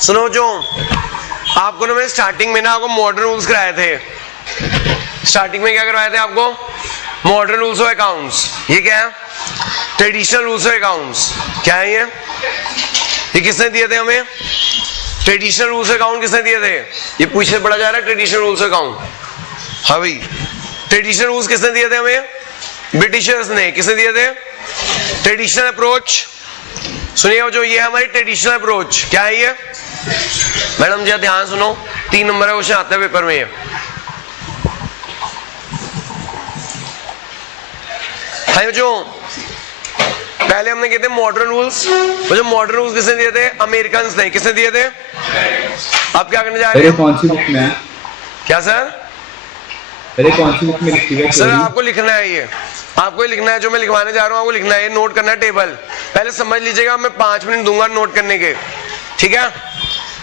सुनो जो आपको ना मैं स्टार्टिंग में ना आपको मॉडर्न रूल्स कराए थे। स्टार्टिंग में क्या करवाए थे आपको? Modern rules of accounts. ये क्या है? Traditional rules of accounts. क्या है ये किसने दिए थे हमें? ट्रेडिशनल रूल्स ऑफ अकाउंट किसने दिए थे? ये पूछने पड़ा जा रहा है ट्रेडिशनल रूल्स ऑफ अकाउंट। हाँ भाई, ट्रेडिशनल रूल्स किसने दिए थे हमें? ब्रिटिशर्स ने। किसने दिए थे? Traditional approach. सुनिए जो ये है हमारी ट्रेडिशनल अप्रोच। क्या है ये? मैडम जी ध्यान सुनो, 3 नंबर का क्वेश्चन आता है पेपर में ये। हाँ जो पहले हमने किए थे मॉडर्न रूल्स। जो मॉडर्न रूल्स किसने दिए थे? अमेरिकन ने। किसने दिए थे? अब क्या करने जा रहे हैं? कौन सी बुक में है? क्या सर? अरे कौन सी बुक में लिखी है सर? आपको लिखना है ये, आपको लिखना है जो मैं लिखवाने जा रहा हूँ, आपको लिखना है, ये नोट करना है टेबल। पहले समझ लीजिएगा, मैं 5 मिनट दूंगा नोट करने के, ठीक है?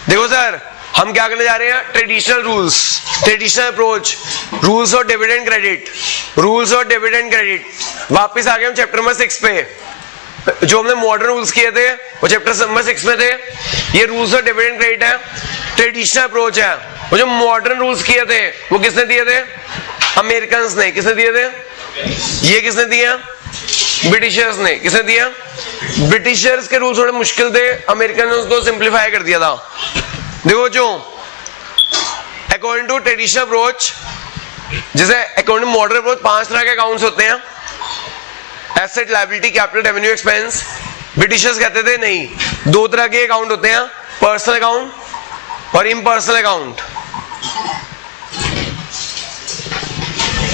देखो सर, हम क्या करने जा रहे हैं? Traditional rules, traditional approach, rules और डिविडेंड क्रेडिट, रूल्स और डिविडेंड क्रेडिट। वापस आ गए हम चैप्टर नंबर 6 पे। जो हमने मॉडर्न रूल्स किए थे वो चैप्टर नंबर 6 में थे। ये रूल्स और डिविडेंड क्रेडिट है, ट्रेडिशनल अप्रोच है। वो जो मॉडर्न रूल्स किए थे वो किसने दिए थे? अमेरिकन ने। किसने दिए थे? ये किसने दिया? ब्रिटिशर्स ने। किसने दिया? ब्रिटिशर्स के रूल थोड़े मुश्किल थे, अमेरिकन ने उसको सिंप्लीफाई कर दिया था। देखो जो अकॉर्डिंग टू ट्रेडिशनल अप्रोच, जैसे अकॉर्डिंग टू मॉडर्न अप्रोच 5 तरह के अकाउंट्स होते हैं, asset, liability, capital, revenue, expense. Britishers कहते थे नहीं, 2 तरह के अकाउंट होते हैं, पर्सनल अकाउंट और इम्पर्सनल अकाउंट।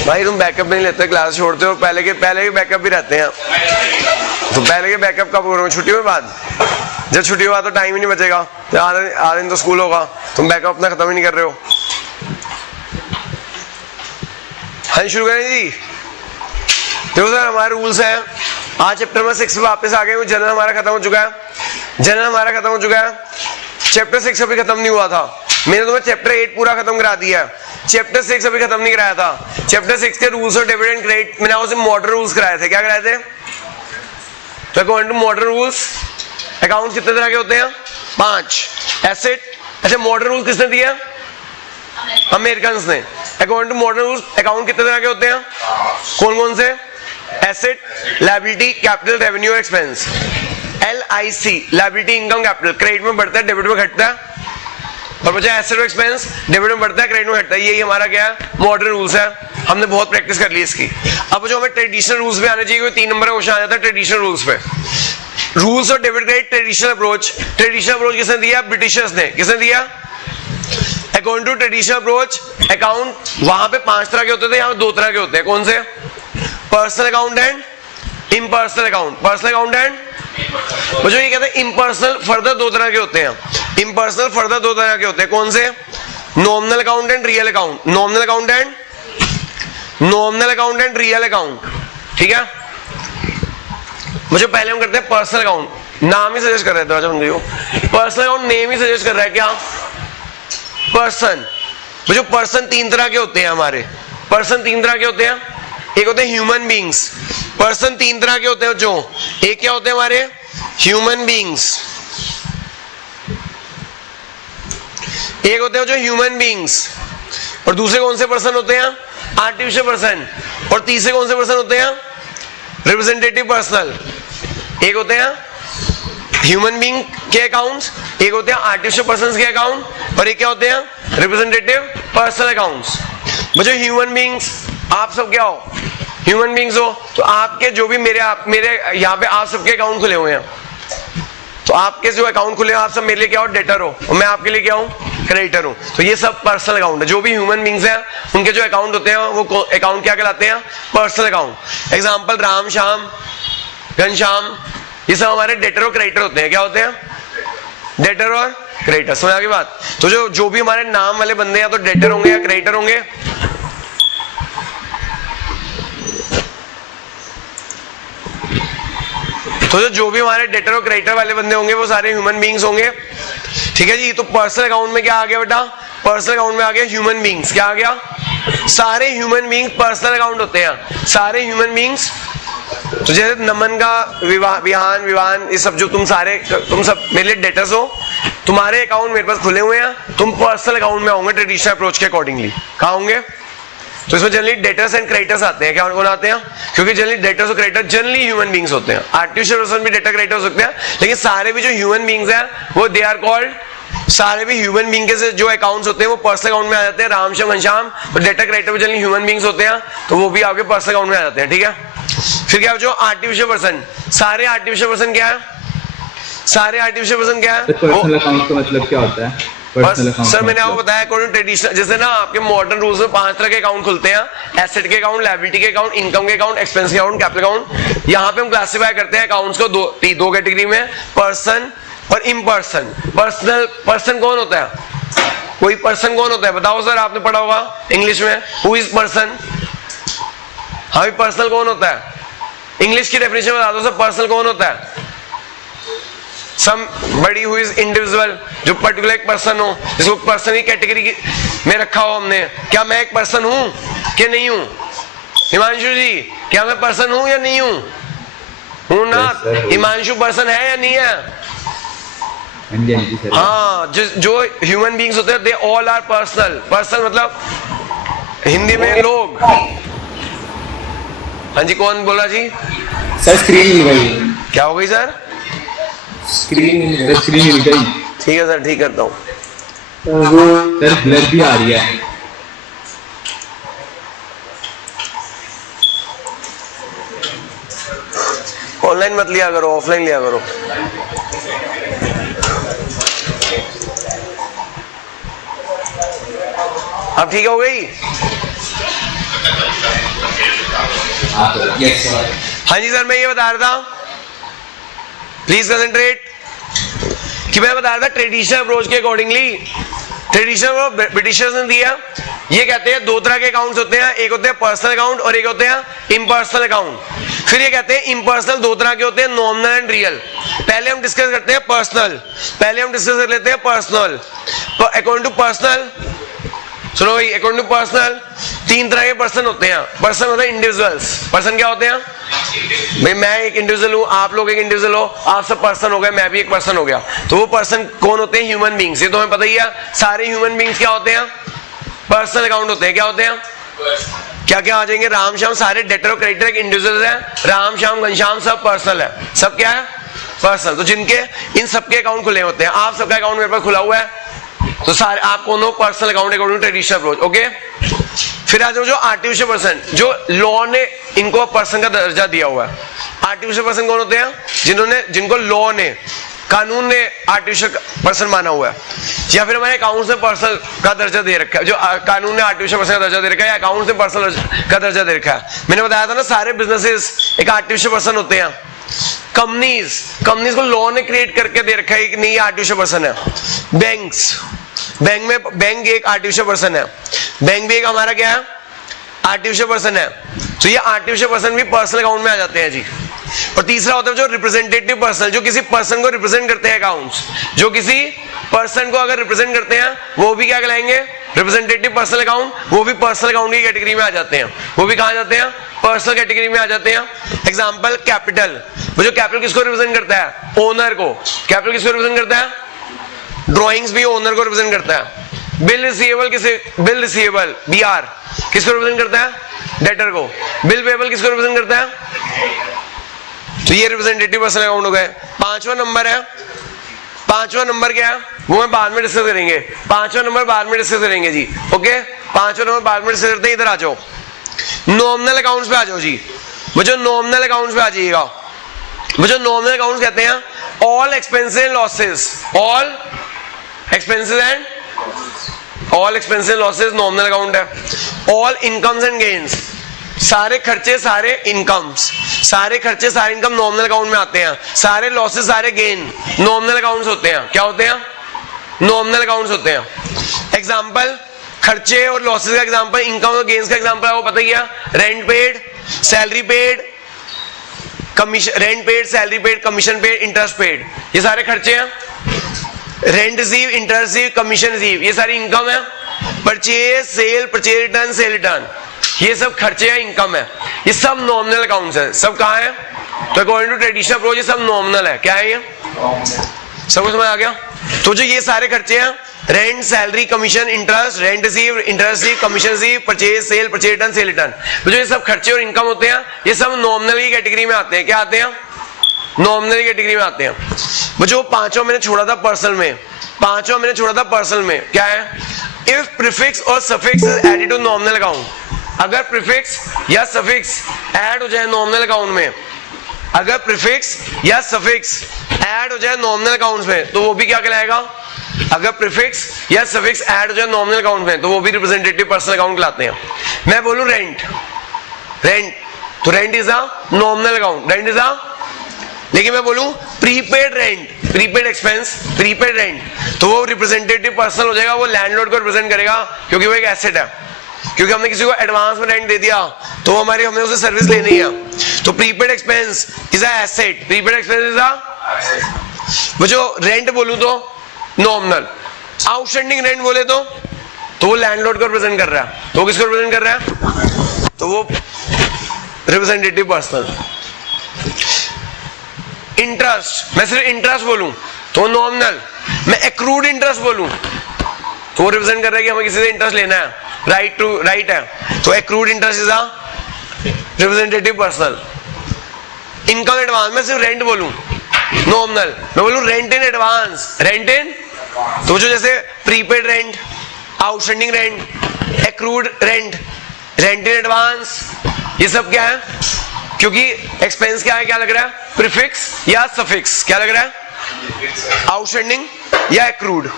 भाई तुम बैकअप नहीं लेते, क्लास छोड़ते हो, पहले के बैकअप भी रहते हैं। तो पहले के बैकअप कब करोगे? छुट्टियों के बाद। जब छुट्टी हुआ तो टाइम ही नहीं बचेगा, तो आधे दिन तो स्कूल होगा, तुम बैकअप अपना खत्म ही नहीं कर रहे हो। हाँ शुरू करें जी। देखो सर हमारे रूल्स हैं। आज चैप्टर नंबर 6 पे वापस आ गए। जनरल हमारा खत्म हो चुका है, जनरल हमारा खत्म हो चुका है। चैप्टर 6 अभी खत्म नहीं हुआ था। मैंने तुम्हें चैप्टर 8 पूरा खत्म करा दिया है, चैप्टर 6 अभी खत्म नहीं कराया था। चैप्टर 6 के रूल्स और डिविडेंड क्रेडिट मैंने उसे मॉडर्न रूल्स कराए थे। क्या कराए थे? तो according to modern rules account कितने तरह के होते हैं? 5। एसेट, अच्छा मॉडर्न रूल्स किसने दिया? अमेरिकन ने। According to modern rules account कितने तरह के होते हैं? कौन कौन से? Asset, liability, capital, revenue, expense. LIC, liability, income, capital. Credit में बढ़ता है, डेबिट में घटता है। और बचा एसेट और एक्सपेंस, डेबिट में बढ़ता है, क्रेडिट में घटता है। यही हमारा क्या है? मॉडर्न रूल्स है। हमने बहुत प्रैक्टिस कर ली इसकी। अब जो हमें ट्रेडिशनल रूल्स पे आने चाहिए, 3 नंबर का क्वेश्चन आ जाता है ट्रेडिशनल रूल्स पे। रूल्स और dividend credit, traditional approach. Traditional approach किसने दिया? ब्रिटिशर्स ने। किसने दिया? According to traditional approach account वहां पे 5 तरह के होते थे, यहाँ 2 तरह के होते हैं। कौन से? Personal account and impersonal account. Personal account and जो ये कहते हैं इम्पर्सनल फर्दर 2 तरह के होते हैं। इम्पर्सनल फर्दर 2 तरह के होते हैं। कौन से? Nominal account and real account. Nominal account and real account, ठीक है? मुझे पहले हम करते हैं पर्सनल अकाउंट। नाम ही सजेस्ट कर रहे थे, पर्सनल अकाउंट नेम ही सजेस्ट कर रहा है। क्या? पर्सन। जो पर्सन 3 तरह के होते हैं हमारे। पर्सन 3 तरह के होते हैं। एक होते हैं ह्यूमन बींग्स। पर्सन 3 तरह के होते हैं। जो एक क्या होते हैं हमारे? Human beings. एक होते हैं जो ह्यूमन बींग्स, और दूसरे कौन से पर्सन होते हैं? Artificial person. और तीसरे कौन से पर्सन होते हैं? Representative personal. एक होते हैं ह्यूमन बींग के अकाउंट्स, एक होते हैं आर्टिफिशियल पर्सन के अकाउंट, और एक क्या होते हैं? Representative personal accounts. बच्चों ह्यूमन बींग्स आप सब क्या हो? ह्यूमन बींग्स हो। तो आपके जो भी मेरे यहाँ पे आप सबके अकाउंट खुले हुए हैं, तो आपके जो अकाउंट खुले हैं आप सब मेरे लिए क्या हो? डेटर हो, और मैं आपके लिए क्या हूँ? क्रेडिटर हूँ। तो ये सब पर्सनल अकाउंट है। जो भी ह्यूमन बींग्स हैं उनके जो अकाउंट होते हैं वो अकाउंट क्या कहलाते हैं? Personal account. Example Ram, Shyam, Ghanshyam, ये सब हमारे डेटर और क्रेडिटर होते हैं। क्या होते हैं? डेटर और क्रेडिटर। समझ आ गई बात? तो जो भी हमारे नाम वाले बंदे हैं तो डेटर होंगे या क्रेडिटर होंगे। तो जो भी हमारे डेटर और क्रेडिटर वाले बंदे होंगे वो सारे ह्यूमन बींग्स होंगे, ठीक है जी? तो पर्सनल अकाउंट में क्या आ गया बेटा? पर्सनल अकाउंट में आ गया ह्यूमन बींग्स। क्या आ गया? सारे ह्यूमन बींग्स पर्सनल अकाउंट होते हैं। सारे ह्यूमन बींग्स। तो जैसे नमन का विहान, ये सब जो तुम सब मेरे लिए डेटर्स हो, तुम्हारे अकाउंट मेरे पास खुले हुए हैं, तुम पर्सनल अकाउंट में होंगे ट्रेडिशनल अप्रोच के अकॉर्डिंगली। कहाँ होंगे? तो इसमें जनरली डेटर्स एंड क्रेडिटर्स आते हैं। क्या कौन आते हैं? क्योंकि जनरली डेटर्स और क्रेडिटर जनरली ह्यूमन बींग्स होते हैं। आर्टिफिशियल पर्सन भी डेटर क्रेडिटर हो सकते हैं, लेकिन सारे भी जो ह्यूमन बींग्स हैं वो दे आर कॉल्ड, सारे भी ह्यूमन बींग के जो अकाउंट्स होते हैं वो पर्सनल अकाउंट में आ जाते हैं। राम श्याम घनश्याम तो डेटर क्रेडिटर भी जनरली ह्यूमन बींग्स होते हैं, तो वो भी आपके पर्सनल अकाउंट में आ जाते हैं। ठीक है, फिर क्या जो आर्टिफिशियल पर्सन, सारे आर्टिफिशियल पर्सन क्या है? सारे आर्टिफिशियल पर्सन क्या है? पर्सनल अकाउंट का मतलब क्या होता है? सर मैंने आपको बताया अकॉर्डिंग ट्रेडिशनल, जैसे ना आपके मॉडर्न रूल्स में 5 तरह के अकाउंट खुलते हैं, एसेट के अकाउंट, लायबिलिटी के अकाउंट, इनकम के अकाउंट, एक्सपेंस के अकाउंट, कैपिटल अकाउंट। यहाँ पे हम क्लासिफाई करते हैं अकाउंट्स को दो कैटेगरी में, पर्सन और इम्पर्सन। पर्सन कौन होता है? कोई पर्सन कौन होता है बताओ सर, आपने पढ़ा होगा इंग्लिश में, हु इज पर्सन? हाँ, पर्सनल कौन होता है? इंग्लिश की डेफिनेशन बता दो सर, पर्सनल कौन होता है? somebody who is individual, जो पर्टिकुलर एक पर्सन हो, जिसको पर्सन की कैटेगरी में रखा हो हमने। क्या मैं एक पर्सन हूं कि नहीं हूं? हिमांशु जी, क्या मैं पर्सन हूं या नहीं हूं? हूं ना? हिमांशु पर्सन है या नहीं है? हाँ, जो ह्यूमन बींग्स होते हैं they all are personal. Person मतलब हिंदी में लोग। हाँ जी, कौन बोला जी? सर स्क्रीन मिल गई। क्या हो गई सर? स्क्रीन मिल गई। ठीक है सर, ठीक करता हूँ। सर ब्लर भी आ रही है। ऑनलाइन मत लिया करो, ऑफलाइन लिया करो। अब ठीक हो गई? हाँ जी सर, मैं ये बता रहा था, प्लीज कंसंट्रेट, कि मैं बता रहा था ट्रेडिशनल अप्रोच के अकॉर्डिंगली, ट्रेडिशनल ब्रिटिशर्स ने दिया। ये कहते हैं 2 तरह के अकाउंट्स होते हैं, एक होते हैं पर्सनल अकाउंट और एक होते हैं इम्पर्सनल अकाउंट। फिर ये कहते हैं इम्पर्सनल 2 तरह के होते हैं, नॉमिनल एंड रियल। पहले हम डिस्कस करते हैं पर्सनल, पहले हम डिस्कस कर लेते हैं पर्सनल। अकॉर्डिंग टू पर्सनल, सुनो भाई, अकॉर्डिंग टू पर्सनल 3 तरह के पर्सन होते हैं। पर्सन होते हैं इंडिविजुअल्स। पर्सन क्या होते हैं भाई? मैं एक इंडिविजुअल हूं, आप लोग एक इंडिविजुअल हो, आप सब पर्सन हो गए, मैं भी एक पर्सन हो गया। तो वो पर्सन कौन होते हैं? Human beings. ये तो हमें पता ही है, सारे ह्यूमन बींग्स क्या होते हैं? पर्सनल अकाउंट होते हैं। क्या होते हैं? क्या क्या आ जाएंगे? राम श्याम, सारे डेटर और क्रेडिटर एक इंडिविजुअल है। राम श्याम घनश्याम सब पर्सनल है। सब क्या है? पर्सनल। तो जिनके इन सबके अकाउंट खुले होते हैं, आप सबका अकाउंट मेरे पास खुला हुआ है, तो सारे आप कौन हो? Personal account according traditional approach. Okay, फिर आ जाओ जो आर्टिफिशियल पर्सन, जो लॉ ने इनको पर्सन का दर्जा दिया हुआ है। आर्टिफिशियल पर्सन कौन होते हैं? जिनको लॉ ने, कानून ने आर्टिफिशियल पर्सन माना हुआ है, या फिर हमारे अकाउंट्स में पर्सनल का दर्जा दे रखा है। जो कानून ने आर्टिफिशियल पर्सन का दर्जा दे रखा है या अकाउंट्स ने पर्सनल का दर्जा दे रखा है। मैंने बताया था ना, सारे बिजनेसेस एक आर्टिफिशियल पर्सन होते हैं। कंपनीज को लॉ ने क्रिएट करके दे रखा है कि नहीं, आर्टिफिशियल पर्सन है। बैंक एक आर्टिफिशियल पर्सन है। बैंक भी एक हमारा क्या है? आर्टिफिशियल पर्सन है। तो ये आर्टिफिशियल पर्सन भी पर्सनल अकाउंट में आ जाते हैं जी। और तीसरा होता है जो रिप्रेजेंटेटिव पर्सन, जो किसी पर्सन को रिप्रेजेंट करते हैं अकाउंट्स, जो किसी पर्सन को अगर रिप्रेजेंट करते हैं वो भी क्या कहलाएंगे? Representative personal account. वो भी पर्सनल अकाउंट की कैटेगरी में आ जाते हैं। वो भी कहाँ जाते हैं? पर्सनल कैटेगरी में आ जाते हैं। एग्जाम्पल कैपिटल, वो जो कैपिटल किसको रिप्रेजेंट करता है? ओनर को। कैपिटल किसको रिप्रेजेंट करता है? ड्रॉइंग्स भी ओनर को रिप्रेजेंट करता है। बिल रिसीवेबल BR किसको रिप्रेजेंट करता है? डेटर को। बिल पेबल किसको रिप्रेजेंट करता है? तो ये रिप्रेजेंटेटिव पर्सनल अकाउंट हो गए। 5वां नंबर है, 5वां नंबर क्या है वो हम बाद में डिस्कस करेंगे। 5वां नंबर बाद में डिस्कस करेंगे जी। ओके, 5वां नंबर बाद में डिस्कस करते हैं। इधर आ जाओ, नॉमिनल अकाउंट्स पे आ जाओ जी। वो जो नॉमिनल अकाउंट्स पे आ जाइएगा, वो जो नॉमिनल अकाउंट्स कहते हैं all expenses and losses, all expenses losses nominal account है। ऑल इनकम्स एंड गेन्स, सारे खर्चे सारे इनकम्स, सारे खर्चे सारे इनकम नॉमिनल अकाउंट में आते हैं। सारे लॉसेस सारे गेन नॉमिनल अकाउंट्स होते हैं। क्या होते हैं? नॉमिनल अकाउंट्स होते हैं। एग्जांपल खर्चे और लॉसेस का एग्जांपल, इनकम और गेन्स का एग्जांपल आपको पता ही है। Rent paid, salary paid, commission, rent paid, salary paid, commission paid, interest paid, ये सारे खर्चे हैं। Rent receive, interest receive, commission receive, ये सारी इनकम है। Purchase, sale, purchase return, sale return, ये सब खर्चे हैं, इनकम है। ये सब नॉमिनल अकाउंट्स है। सब कहाँ है? तो अकॉर्डिंग टू ट्रेडिशनल अप्रोच ये सब नॉमिनल है। क्या है ये? सब कुछ समझ आ गया? तो जो ये सारे खर्चे हैं, rent, salary, commission, interest, rent receive, interest receive, commission receive, purchase, sale, purchase return, sale return, तो जो ये सब खर्चे और इनकम होते हैं ये सब नॉमिनल की कैटेगरी में आते हैं। क्या आते हैं? नॉमिनल की कैटेगरी में आते हैं। वो जो पांचवा मैंने छोड़ा था पर्सनल में, पांचवा मैंने छोड़ा था पर्सनल में, क्या है? इफ प्रीफिक्स और suffix is added to nominal account, अगर प्रीफिक्स या सफिक्स ऐड हो जाए नॉमिनल अकाउंट में, अगर प्रीफिक्स या सफिक्स ऐड हो जाए नॉमिनल अकाउंट्स में, तो वो भी क्या कहलाएगा? अगर प्रीफिक्स या सफिक्स ऐड हो जाए नॉमिनल अकाउंट में, तो वो भी रिप्रेजेंटेटिव पर्सनल अकाउंट कहलाते हैं। मैं बोलूं रेंट, रेंट, तो rent is a nominal account, rent is a, लेकिन मैं बोलूं prepaid rent, prepaid expense, prepaid rent, तो वो रिप्रेजेंटेटिव पर्सनल हो जाएगा, वो लैंडलॉर्ड को रिप्रेजेंट करेगा क्योंकि वो एक एसेट है, क्योंकि हमने किसी को एडवांस में रेंट दे दिया तो हमारी, हमने उसे सर्विस लेनी है। तो prepaid expense is a asset, prepaid expense is a, वो जो रेंट बोलूं तो नॉमिनल, आउटस्टैंडिंग रेंट बोले तो वो लैंडलॉर्ड को रिप्रेजेंट कर रहा है, तो किसको रिप्रेजेंट कर रहा है? तो वो रिप्रेजेंटेटिव पर्सनल। इंटरेस्ट, मैं सिर्फ इंटरेस्ट बोलूं तो नॉमिनल, मैं एक्रूड इंटरेस्ट बोलूं तो वो रिप्रेजेंट कर रहा है कि हमें किसी से इंटरेस्ट लेना है, राइट टू राइट है, तो accrued interest is a representative personal. Income advance, मैं सिर्फ रेंट बोलूं नॉमिनल, मैं बोलूं रेंट इन एडवांस, रेंट इन, तो जो जैसे prepaid rent, outstanding rent, accrued rent, rent in advance, ये सब क्या है? क्योंकि एक्सपेंस क्या है, क्या लग रहा है? प्रीफिक्स या सफिक्स, क्या लग रहा है? आउटस्टैंडिंग या एक्रूड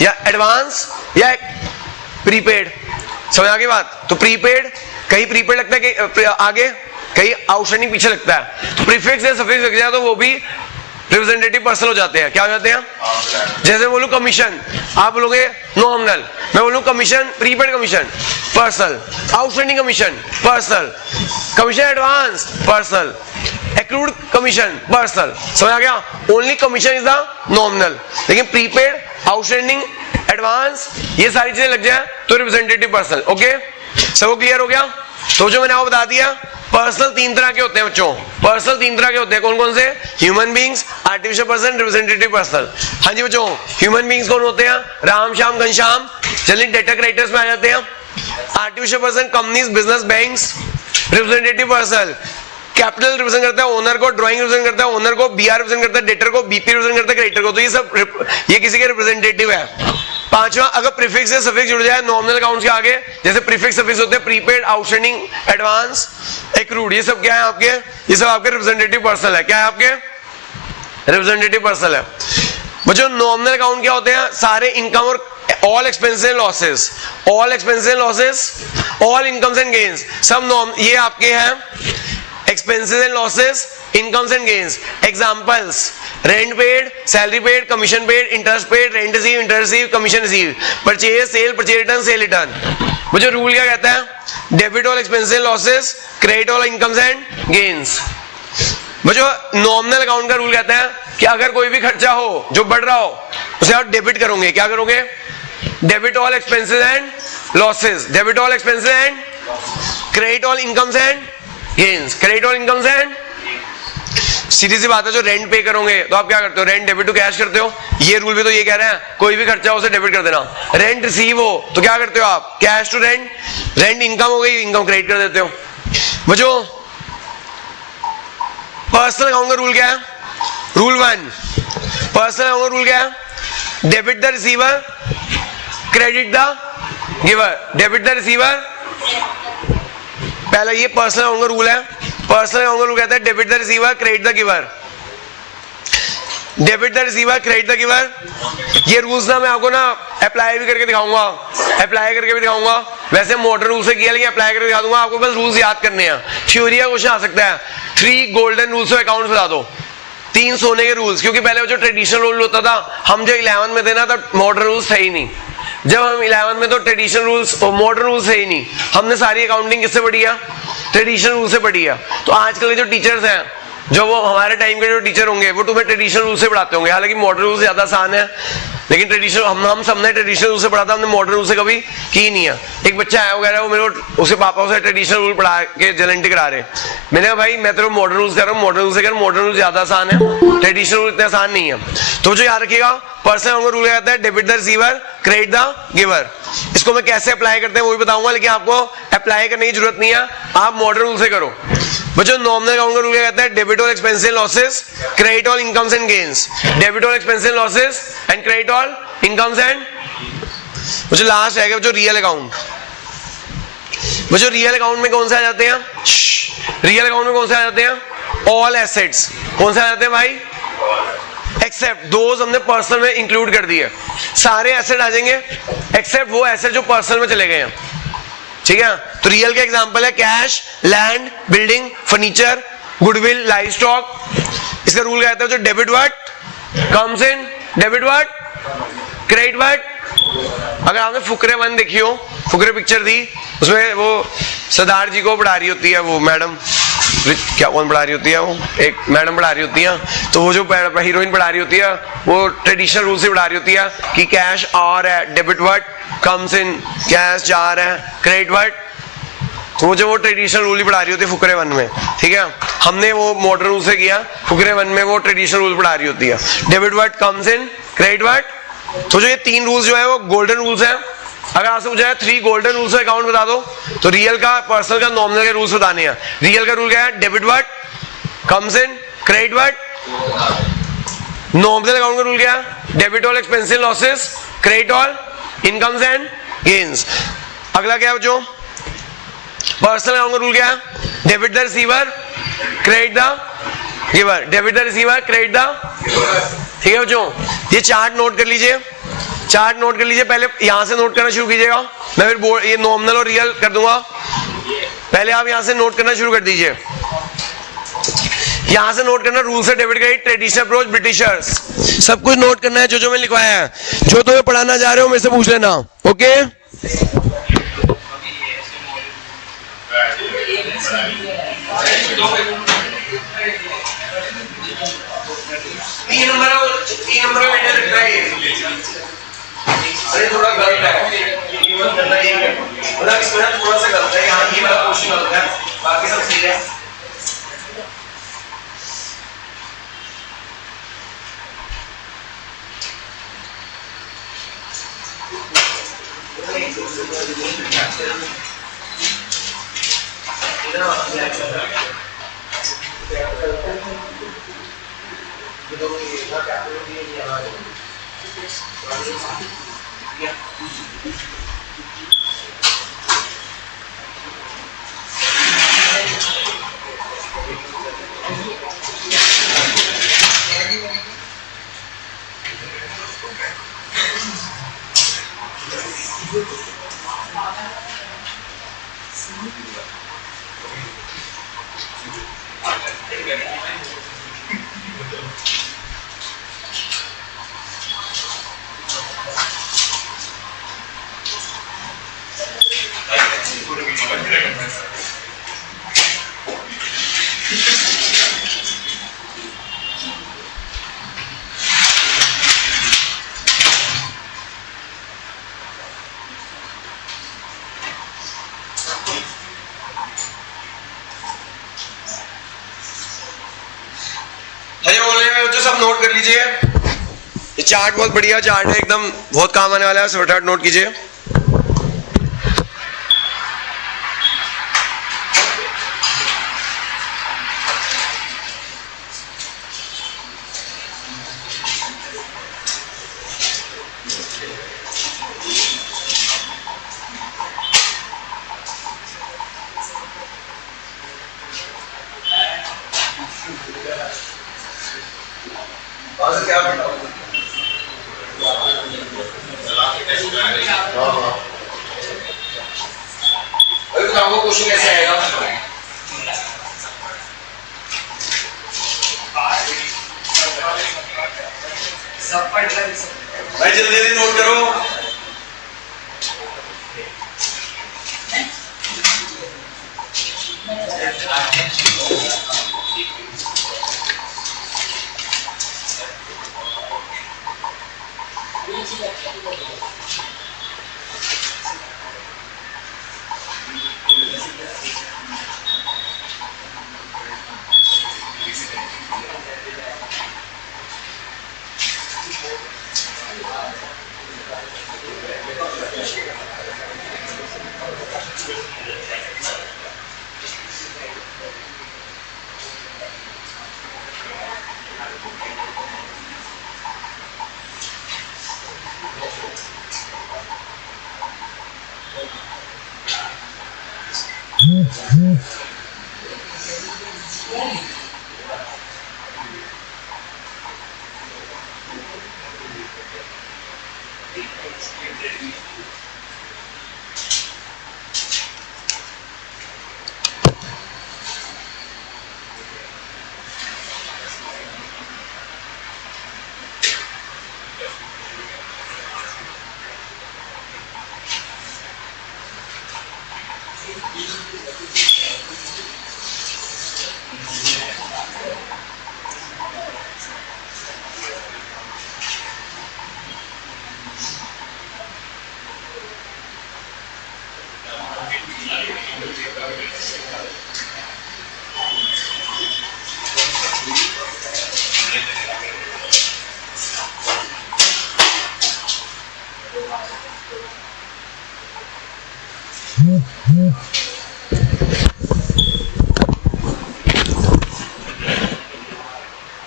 या एडवांस या प्रीपेड, समझ आ गई बात? तो प्रीपेड, कहीं प्रीपेड लगता है कि आगे, कहीं आउटस्टैंडिंग पीछे लगता है, तो प्रीफिक्स या सफिक्स लग जाए तो वो भी रिप्रेजेंटेटिव पर्सन हो जाते हैं। क्या हो जाते हैं? जैसे बोलूं कमीशन, आप बोलोगे नॉमिनल, मैं बोलूं commission, prepaid commission personal, outstanding commission personal, commission advance personal, accrued commission personal, समझ आ गया? Only commission is the nominal, लेकिन प्रीपेड, आउटस्टैंडिंग, एडवांस, ये सारी चीजें लग जाए तो रिप्रेजेंटेटिव पर्सनल। ओके, सब क्लियर हो गया? तो जो मैंने आपको बता दिया, पर्सनल तीन तरह के होते हैं बच्चों, पर्सनल तीन तरह के होते हैं, कौन कौन से? Human beings, artificial person, representative personal. हाँ जी बच्चों, ह्यूमन बीइंग्स कौन होते हैं? राम, श्याम, घनश्याम, जल्दी डेटा क्राइटर्स में आ जाते हैं। Artificial person, companies, business, banks. Representative person, capital represent करता है ओनर को, ड्राइंग रिप्रेजेंट करता है ओनर को, बीआर रिप्रेजेंट करता है डेटर को, बीपी रिप्रेजेंट करता है क्रेडिटर को, तो ये सब ये किसी के रिप्रेजेंटेटिव है। पांचवा, अगर प्रीफिक्स से सफिक्स जुड़ जाए नॉमिनल अकाउंट्स के आगे, जैसे प्रीफिक्स सफिक्स होते हैं प्रीपेड, आउटस्टैंडिंग, एडवांस, एक्रूड, ये सब क्या है आपके? ये सब आपके रिप्रेजेंटेटिव पर्सनल है। क्या है आपके? रिप्रेजेंटेटिव पर्सनल है। बच्चों नॉमिनल अकाउंट क्या होते हैं? सारे इनकम और all expenses and losses, all expenses and losses, all incomes and gains, सब ये आपके हैं expenses and losses, incomes and gains. Examples, rent paid, salary paid, commission paid, interest paid, rent receive, interest receive, commission receive, purchase, sale, purchase return, sale return. मुझे rule क्या कहता है? Debit all expenses and losses, credit all incomes and gains. मुझे nominal account का rule कहता है कि अगर कोई भी खर्चा हो जो बढ़ रहा हो उसे आप डेबिट करोगे। क्या करोगे? Debit all expenses and losses, debit all expenses and credit all incomes and gains, credit all incomes and. सीधी सी बात है, जो रेंट पे करोगे तो आप क्या करते हो? रेंट डेबिट टू कैश करते हो। ये रूल भी तो ये कह रहे हैं कोई भी खर्चा हो उसे डेबिट कर देना। रेंट रिसीव हो तो क्या करते हो आप? Cash to rent, rent income हो गई, इनकम क्रेडिट कर देते हो। बच्चों पर्सनल अकाउंट का रूल क्या है? रूल 1, पर्सनल अकाउंट का रूल क्या है? Debit the receiver, credit the giver, debit the receiver. पहला ये पर्सनल अकाउंट का रूल है। पर्सनल अकाउंट का रूल कहता है debit the receiver, credit the giver, debit the receiver, credit the giver. ये रूल्स ना मैं आपको ना अप्लाई भी करके दिखाऊंगा, अप्लाई करके भी दिखाऊंगा। वैसे मॉडर्न रूल से किया, लेकिन अप्लाई करके दिखा दूंगा आपको। बस रूल्स याद करने हैं। थ्योरी का क्वेश्चन आ सकता है, 3 गोल्डन रूल्स ऑफ अकाउंट बता दो, 3 सोने के रूल्स। क्योंकि पहले जो ट्रेडिशनल रूल होता था, हम जो 11th में थे ना, तब मॉडर्न रूल्स थे ही नहीं। जब हम 11th में तो ट्रेडिशनल रूल्स और मॉडर्न रूल्स है ही नहीं। हमने सारी अकाउंटिंग किससे पढ़ी है? ट्रेडिशनल रूल से पढ़ी है। तो आजकल के जो टीचर्स हैं जो वो हमारे टाइम के जो टीचर होंगे वो तुम्हें ट्रेडिशनल रूल से पढ़ाते होंगे, हालांकि मॉडर्न रूल ज्यादा आसान है, लेकिन ट्रेडिशनल हम सबने ट्रेडिशनल रूल से पढ़ा था, हमने मॉडर्न रूल से कभी की नहीं है। एक बच्चा आया वगैरह, वो मेरे को उसके पापा उसे ट्रेडिशनल रूल पढ़ा के जलंटी करा रहे, मैंने कहा भाई मैं तेरे मॉडर्न रूल्स कर रहा हूँ, मॉडर्न रूल से कर, मॉडर्न रूल ज्यादा आसान है, ट्रेडिशनल रूल इतना आसान नहीं है। तो जो याद रखिएगा, पर्सनल रूल कहता है debit the receiver, credit the giver. इसको मैं कैसे अप्लाई करते हैं वो भी बताऊंगा, लेकिन आपको अप्लाई करने की जरूरत नहीं है, आप मॉडर्न रूल से करो। बच्चों नॉमिनल अकाउंट का रूल क्या कहता है? Debit all expenses losses, credit all incomes and gains. Debit all expenses losses and credit all incomes and, मुझे लास्ट आएगा जो रियल अकाउंट। बच्चों रियल अकाउंट में कौन से आ जाते हैं? रियल अकाउंट में कौन से आ जाते हैं? All assets. कौन से आ जाते हैं भाई? एक्सेप्ट दोज हमने पर्सनल में इंक्लूड कर दिए, सारे एसेट आ जाएंगे एक्सेप्ट वो एसेट जो पर्सनल में चले गए हैं, ठीक है। तो रियल का एग्जांपल है cash, land, building, furniture, goodwill, live stock. इसका रूल कहता है जो debit word comes in debit word, credit word. अगर आपने फुकरे 1 देखी हो, फुकरे पिक्चर थी, उसमें वो सरदार जी को पढ़ा रही होती है वो मैडम, क्या कौन पढ़ा रही होती है, वो एक मैडम पढ़ा रही होती है, तो वो जो हीरोइन पढ़ा रही होती है वो ट्रेडिशनल रूल से पढ़ा रही होती है कि कैश आ रहा है, debit word comes in, cash जा रहा है, क्रेडिट वर्ड। तो जो वो ट्रेडिशनल रूल ही पढ़ा रही होती है फुकरे 1 में, ठीक है। हमने वो मॉडर्न रूल से किया, फुकरे 1 में वो ट्रेडिशनल रूल पढ़ा रही होती है, debit word comes in, credit word. तो जो ये 3 रूल्स जो है वो गोल्डन रूल्स हैं। अगर आपसे पूछा है 3 गोल्डन रूल्स का अकाउंट बता दो, तो रियल का, पर्सनल का, नॉमिनल के रूल्स बताने हैं। रियल का रूल क्या है? Debit word comes in, credit word. Nominal account का रूल क्या है? Debit all expenses losses, credit all incomes and gains. अगला क्या है जो पर्सनल अकाउंट का रूल क्या है? Debit the receiver, credit the giver. Debit the receiver, credit the, ठीक है बच्चों। ये चार्ट नोट कर लीजिए, चार्ट नोट कर लीजिए, पहले यहां से नोट करना शुरू कीजिएगा, मैं फिर बोर्ड ये नॉमिनल और रियल कर दूंगा, पहले आप यहां से नोट करना शुरू कर दीजिए। यहां से नोट करना रूल से debit credit, traditional approach, Britishers, सब कुछ नोट करना है जो मैंने लिखवाया है। जो तुम्हें पढ़ाना जा रहे हो मेरे से पूछ लेना, ओके। तीन नंबर में लगता है ये, अरे थोड़ा गलत है, मतलब इसमें थोड़ा सा गलत है, यहाँ ये वाला क्वेश्चन गलत है, बाकी सब ठीक है। सब नोट कर लीजिए, ये चार्ट बहुत बढ़िया चार्ट है, एकदम बहुत काम आने वाला है, फटाफट नोट कीजिए। क्या अभी बताऊंगा क्वेश्चन कैसे आएगा। भाई जल्दी जल्दी नोट करो।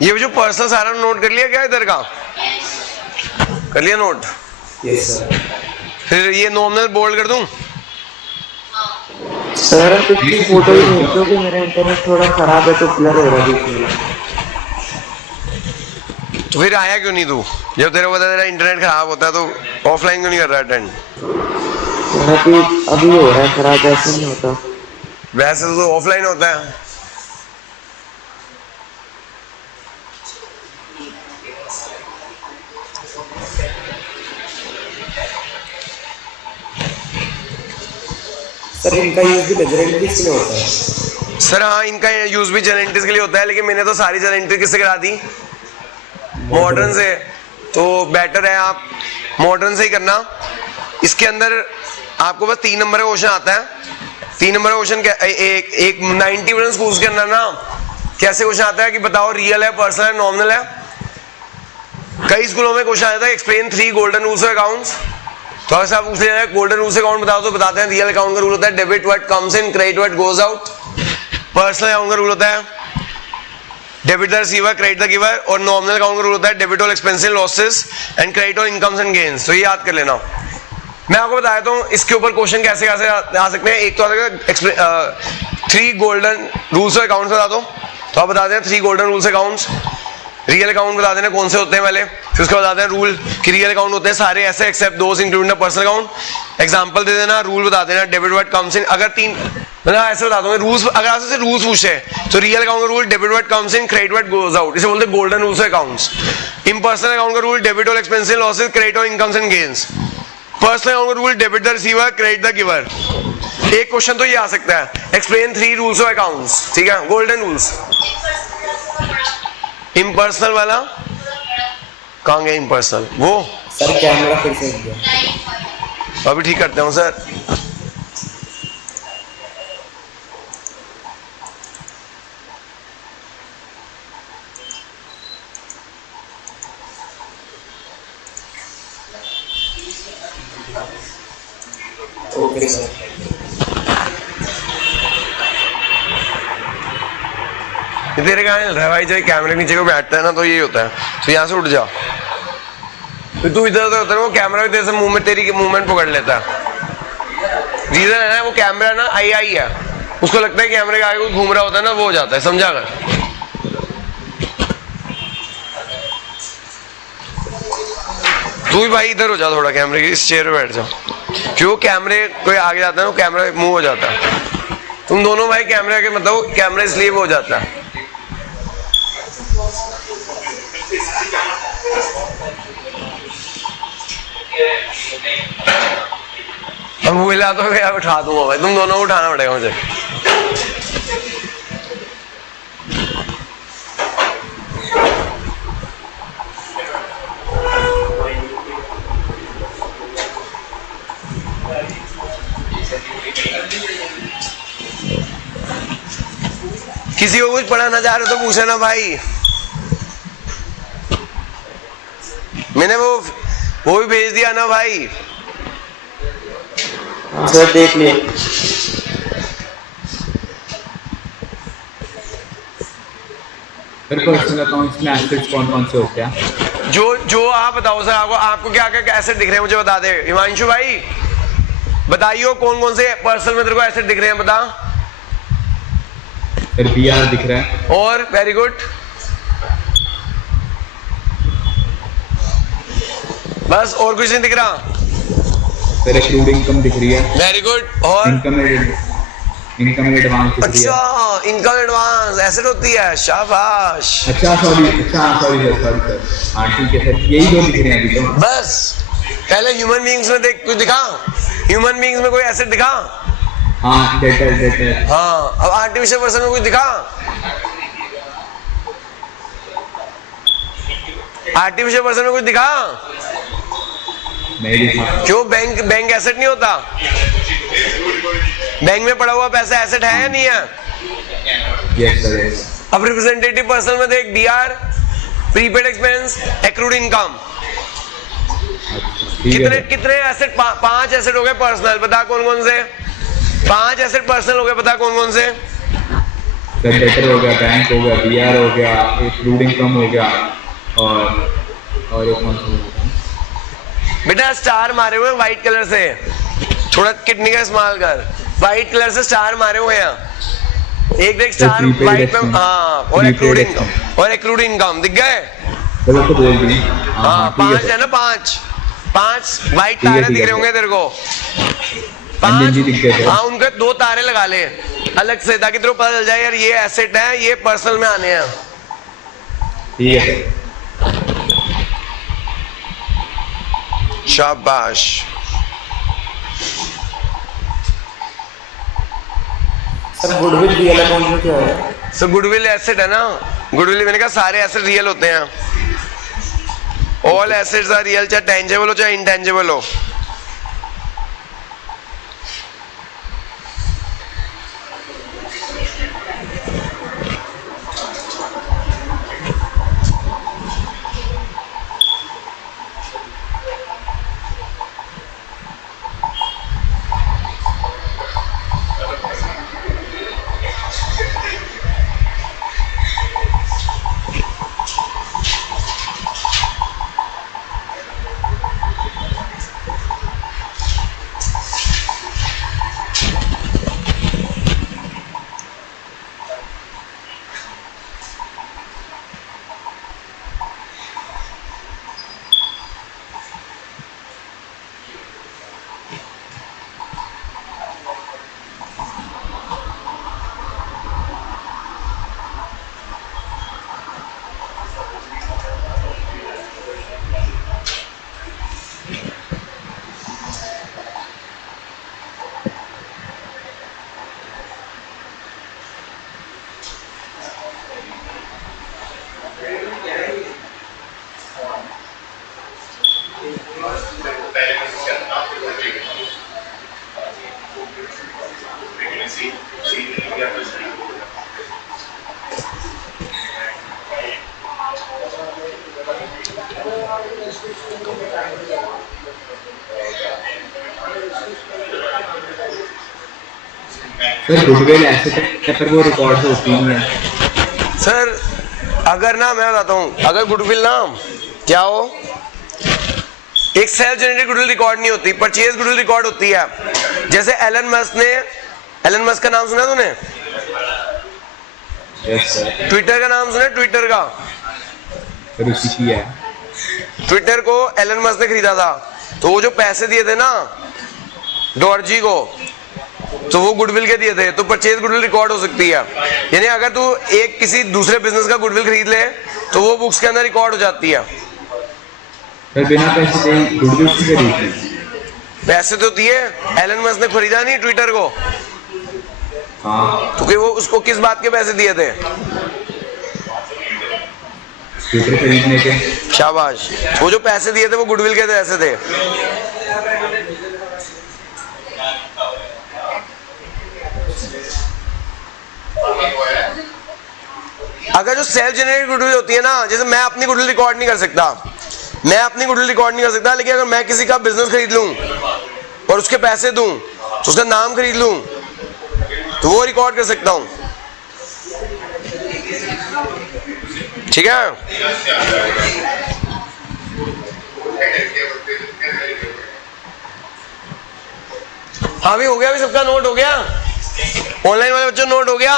ये जो पर्सनल सारा नोट कर लिया क्या इधर का? कर लिया नोट? Yes sir. फिर ये नॉमिनल बोल्ड कर दूं? सर पिछली फोटो ही नहीं क्योंकि मेरा इंटरनेट थोड़ा खराब है तो ब्लर हो रहा है बीच में। तो फिर आया क्यों नहीं तू? जब तेरे को पता तेरा इंटरनेट खराब होता है तो ऑफलाइन क्यों नहीं कर रहा अटेंड? अभी हो रहा है खराब, ऐसे नहीं होता। वैसे तो ऑफलाइन होता है। सर इनका यूज भी लेजेंडरीज के लिए होता है? सर हाँ, इनका यूज भी जेनेंटिस के लिए होता है, लेकिन मैंने तो सारी जेनेंटिस किससे करा दी? मॉडर्न से। तो बेटर है आप मॉडर्न से ही करना। इसके अंदर आपको बस 3 नंबर का क्वेश्चन आता है। 3 नंबर का क्वेश्चन एक 90% स्कूल्स के अंदर ना कैसे क्वेश्चन आता है कि बताओ रियल है, पर्सनल है, नॉमिनल है। कई स्कूलों में क्वेश्चन आता है explain 3 golden rules of accounts. तो अगर आप पूछ लिया गोल्डन रूल्स अकाउंट बताओ तो बताते हैं रियल अकाउंट का रूल होता है debit what comes in, credit what goes out. Personal account का रूल होता है debit the receiver, credit the giver. और नॉमिनल अकाउंट का रूल होता है debit all expenses losses and credit all incomes and gains. तो ये याद कर लेना। मैं आपको बता देता हूँ इसके ऊपर क्वेश्चन कैसे कैसे आ सकते हैं। एक तो आता है 3 गोल्डन रूल्स ऑफ अकाउंट्स बता दो, तो आप बताते हैं 3 golden rules accounts. Real account बता देना कौन से होते हैं पहले, फिर उसके बाद बताते हैं रूल कि रियल अकाउंट होते हैं सारे ऐसे except those including the personal account. Example दे देना, रूल बता देना डेबिट व्हाट कम्स इन। अगर 3 मतलब ऐसे बता दूंगा रूल्स, अगर आपसे रूल्स पूछे तो रियल अकाउंट का rule debit what comes in, credit what goes out, इसे बोलते हैं golden rules of accounts. Impersonal account का rule debit all expenses losses, credit all incomes and gains. Personal account का rule debit the receiver, credit the giver. एक question तो ये आ सकता है एक्सप्लेन 3 रूल्स ऑफ अकाउंट्स, ठीक है, गोल्डन रूल्स। इम्पर्सनल वाला कहाँ गया? इम्पर्सनल वो सर कैमरा फिर से गया। अभी ठीक करते हूँ सर। Okay sir. तेरे कहाँ हिल रहा है भाई? जब कैमरे नीचे को बैठता है ना तो यही होता है। तो यहाँ से उठ जा, फिर तू इधर उधर होता है, वो कैमरा भी तेरे से मूवमेंट, तेरी मूवमेंट पकड़ लेता है। रीजन है ना वो कैमरा ना आई है, उसको लगता है कैमरे के आगे कुछ घूम रहा होता है ना, वो हो जाता है, समझा कर। तू भी भाई इधर हो जा थोड़ा, कैमरे की इस चेयर पे बैठ जा, क्यों कैमरे कोई आगे जाता है ना कैमरा मूव हो जाता है। तुम दोनों भाई कैमरे के मतलब कैमरा इसलिए वो हो जाता है। अब वो हिला तो मैं उठा दूंगा भाई, तुम दोनों को उठाना पड़ेगा मुझे। किसी को कुछ पढ़ाना चाह रहे हो तो पूछा ना भाई। मैंने वो भी भेज दिया ना भाई। सर देख ले। मेरे पर्सनल अकाउंट्स में एसेट्स कौन कौन से होते हैं? जो आप बताओ सर, आपको क्या क्या एसेट दिख रहे हैं मुझे बता दे। हिमांशु भाई बताइए कौन कौन से पर्सनल में तेरे को एसेट दिख रहे हैं, बता। फिर बीआर दिख रहा है। और वेरी गुड, बस और कुछ नहीं दिख रहा। फिर एक्रूड इनकम दिख रही है। Very good. और इनकम एडवांस दिख रही है। अच्छा, इनकम एडवांस एसेट होती है, शाबाश। अच्छा सॉरी सर। हाँ ठीक है सर, यही दो दिख रहे हैं अभी तो। बस पहले ह्यूमन बीइंग्स में देख, कुछ दिखा ह्यूमन बीइंग्स में कोई एसेट दिखा? हाँ डेटर। हाँ, अब आर्टिफिशियल पर्सन में कुछ दिखा? आर्टिफिशियल पर्सन में कुछ दिखा? नहीं दिखा। क्यों? बैंक एसेट नहीं होता? बैंक में पड़ा हुआ पैसा एसेट है या नहीं है? Yes sir. अब रिप्रेजेंटेटिव पर्सन में देख, DR, prepaid expense, accrued income. कितने एसेट? 5 एसेट हो गए पर्सनल, बता कौन कौन से? 5 एसेट पर्सनल हो गए, बता कौन कौन से? सर डेटर हो गया, बैंक हो गया, डीआर हो गया, एक्रूड इनकम हो गया, और एक कौन सा? बेटा स्टार मारे हुए व्हाइट कलर से, थोड़ा किडनी का इस्तेमाल कर। व्हाइट कलर से स्टार मारे हुए हैं, एक देख स्टार व्हाइट में। हाँ, और एक्रूड इनकम दिख गए? चलो तो बोल दी। हाँ 5 है ना, 5 व्हाइट तारे दिख रहे होंगे तेरे को। 5। हाँ, उनके 2 तारे लगा ले अलग से, ताकि तेरे को पता चल जाए यार ये एसेट है, ये पर्सनल में आने हैं। ठीक है शाबाश। सर गुडविल रियल अकाउंट में क्या है? सर गुडविल एसेट है ना। गुडविल मैंने कहा सारे एसेट रियल होते हैं। ऑल एसेट्स आर रियल, चाहे टेंजेबल हो चाहे इंटेंजेबल हो। सर गुडविल एसेट है पर वो रिकॉर्ड होती नहीं है। सर अगर ना, मैं बताता हूँ, अगर गुडविल ना क्या हो, एक सेल्फ जनरेटेड गुडविल रिकॉर्ड नहीं होती, परचेज गुडविल रिकॉर्ड होती है। जैसे एलन मस्क का नाम सुना तूने? ट्विटर का नाम सुना? ट्विटर का उसी की है। ट्विटर को एलन मस्क ने खरीदा था, तो वो जो पैसे दिए थे ना डॉर्जी को, तो वो गुडविल के दिए थे, तो परचेज गुडविल रिकॉर्ड हो सकती है। यानी अगर तू एक किसी दूसरे बिजनेस का गुडविल खरीद ले तो वो बुक्स के अंदर रिकॉर्ड हो जाती है। फिर बिना पैसे दे गुडविल से खरीदी? पैसे तो दिए, एलन मस्क ने खरीदा नहीं ट्विटर को। हाँ, तो कि वो उसको किस बात के पैसे दिए थे? ट्विटर खरीदने के। शाबाश। वो जो पैसे दिए थे वो गुडविल के पैसे थे। अगर जो सेल्फ जनरेटेड गुडविल होती है ना, जैसे मैं अपनी गुडविल रिकॉर्ड नहीं कर सकता, लेकिन अगर मैं किसी का बिजनेस खरीद लूं और उसके पैसे दूं, तो उसका नाम खरीद लूं, तो वो रिकॉर्ड कर सकता हूं। ठीक है, हाँ भी हो गया, भी सबका नोट हो गया, ऑनलाइन वाले बच्चों नोट हो गया?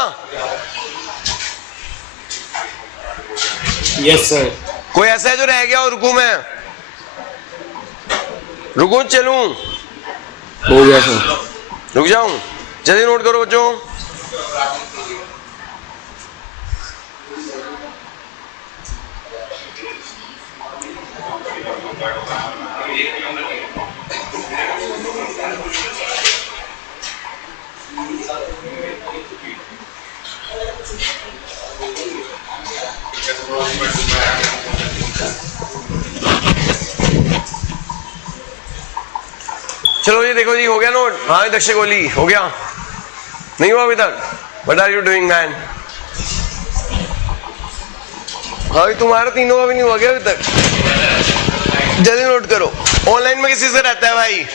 Yes sir. कोई ऐसा है जो रह गया? और रुकूं मैं, रुकूं चलूं? हो गया सर। रुक जाऊं? जल्दी नोट करो बच्चों। चलो जी, देखो जी, हो गया नोट? हाँ दक्षिण कोहली, हो गया? नहीं हुआ अभी तक? What are you doing man? हाँ तुम्हारा तीनों का भी नहीं हुआ क्या अभी तक? जल्दी नोट करो। ऑनलाइन में किसी से रहता है भाई?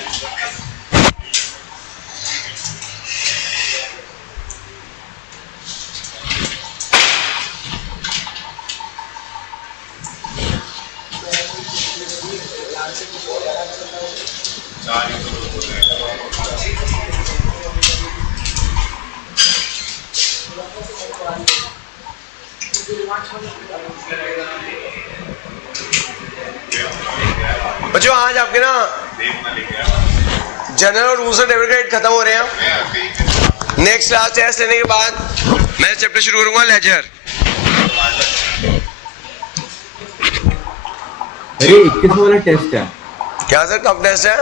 बच्चों आज आपके ना जनरल और रूल्स ऑफ डेबिट क्रेडिट खत्म हो रहे हैं। नेक्स्ट क्लास टेस्ट लेने के बाद मैं चैप्टर शुरू करूंगा लेजर। अरे 21 वाला टेस्ट है। क्या सर, कब टेस्ट है?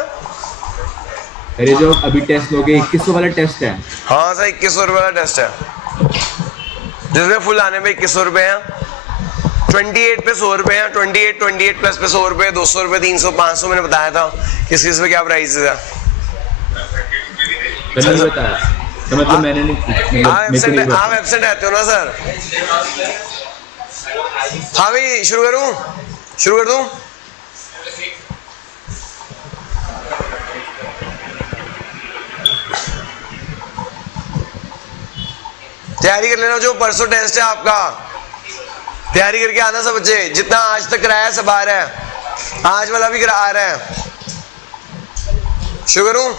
अरे जो अभी टेस्ट लोगे 2100 वाला टेस्ट है। हाँ सर, 2100 रुपये वाला टेस्ट है, जिसमें फुल आने पे 2100 रुपये हैं, 28 पे 100 रुपये हैं, 28 प्लस पे 100 रुपये, 200 रुपये, 300, 500 मैंने बताया था किस किस पे क्या प्राइस है। नहीं बताया तो मतलब मैंने नहीं, आप एब्सेंट रहते हो ना सर? हाँ भाई शुरू करूँ? शुरू कर दूँ? तैयारी कर लेना, जो परसों टेस्ट है आपका, तैयारी करके आना सब बच्चे। जितना आज तक कराया सब आ रहा है, आज वाला भी आ रहा है। शुरू करूं?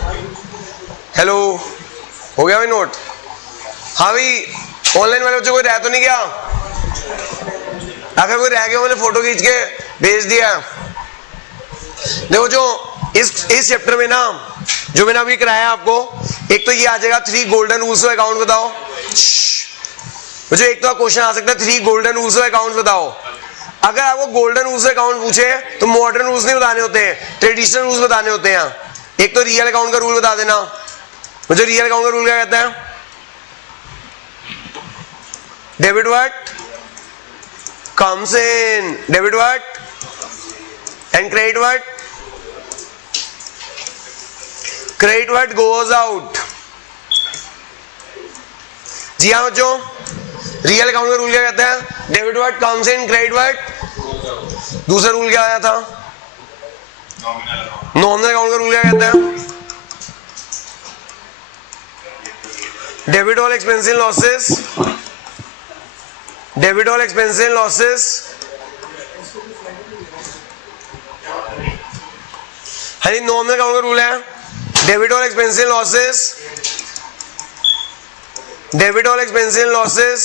हेलो, हो गया भाई नोट? हाँ भाई, ऑनलाइन वाले बच्चों कोई रह तो नहीं गया? अगर कोई रह गया मैंने फोटो खींच के भेज दिया। देखो जो इस चैप्टर में ना जो मैंने अभी कराया आपको, एक तो ये आ जाएगा 3 गोल्डन रूल्स ऑफ अकाउंट बताओ। मुझे एक तो क्वेश्चन आ सकता है 3 गोल्डन रूल्स ऑफ अकाउंट बताओ। अगर आपको गोल्डन रूल्स ऑफ अकाउंट पूछे तो मॉडर्न रूल्स नहीं बताने होते हैं, ट्रेडिशनल रूल्स बताने होते हैं। एक तो रियल अकाउंट का रूल बता देना। मुझे रियल अकाउंट का रूल क्या कहता है? Debit what comes in, debit what and credit what, credit what goes out. जी हाँ बच्चों, रियल अकाउंट का रूल क्या कहता है? Debit what comes in, credit what. दूसरा रूल क्या आया था? नॉमिनल अकाउंट का रूल क्या कहता है? डेबिट ऑल एक्सपेंस इन लॉसेस, डेबिट ऑल एक्सपेंस इन लॉसेस। हरी नॉमिनल अकाउंट का रूल है debit all expense in losses, debit all expenses and losses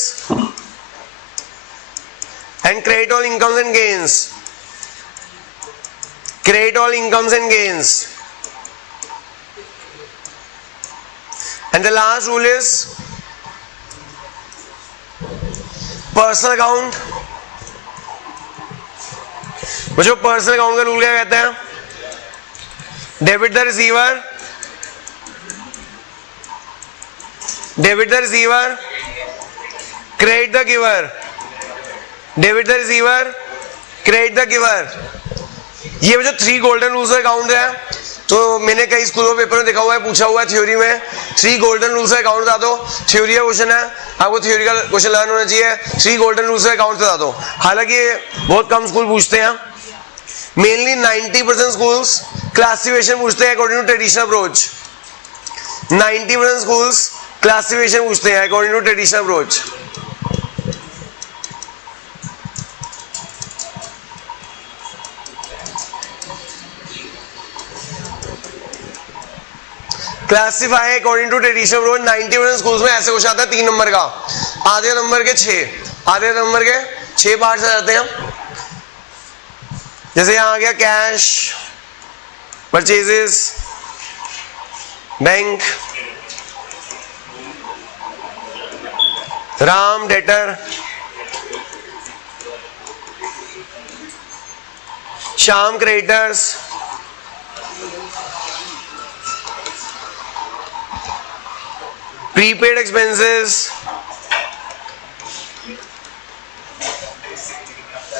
and credit all incomes and gains, credit all incomes and gains. And the last rule is personal account. जो personal account का rule क्या कहता है? Debit the receiver, debit the receiver, credit the giver, debit the receiver, credit the giver. ये जो 3 golden rules of account है, तो मैंने कई स्कूलों पेपर में देखा हुआ है, पूछा हुआ है थ्योरी में 3 गोल्डन रूल्स का अकाउंट बता दो। थ्योरी का क्वेश्चन है, आपको थ्योरी का क्वेश्चन लर्न होना चाहिए। 3 गोल्डन रूल्स का अकाउंट बता दो। हालांकि ये बहुत कम स्कूल पूछते हैं, मेनली 90% स्कूल्स क्लासिफिकेशन पूछते हैं according to traditional approach. 90% schools classification पूछते हैं according to traditional approach. Classify according to traditional approach 90% schools में ऐसे क्वेश्चन आता है 3 नंबर का, आधे नंबर के 6 पार्ट्स आ जाते हैं। जैसे यहां आ गया cash, purchases, bank, Ram debtor, Shyam creditors, prepaid expenses,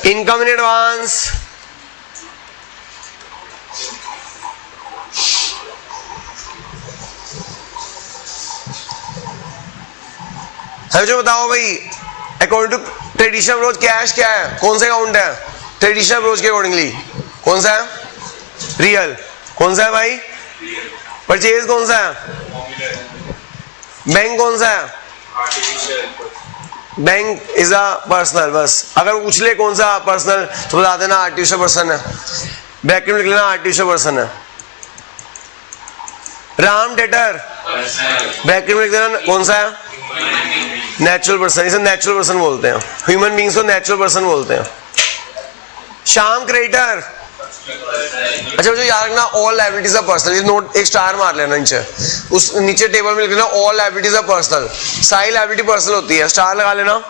income in advance, है जो बताओ भाई according to traditional approach cash क्या है, कौन सा अकाउंट है ट्रेडिशनल अप्रोच के अकॉर्डिंगली? कौन सा है? रियल। कौन सा है भाई? परचेज कौन सा है? बैंक कौन सा है? Bank is a personal. बस अगर पूछ ले कौन सा पर्सनल तो बता देना आर्टिफिशियल पर्सन है, ब्रैकेट में लिख लेना आर्टिफिशियल पर्सन है। राम डेटर ब्रैकेट में लिख देना कौन सा है? नेचुरल पर्सन, इसे नेचुरल पर्सन बोलते हैं, ह्यूमन बींग्स को नेचुरल पर्सन बोलते हैं। श्याम क्रेडिटर, अच्छा मुझे याद रखना ऑल लायबिलिटीज आर पर्सनल, ये नोट एक स्टार मार लेना नीचे, उस नीचे टेबल में लिख लेना ऑल लायबिलिटीज आर पर्सनल। सारी लायबिलिटी पर्सनल होती है, स्टार लगा लेना।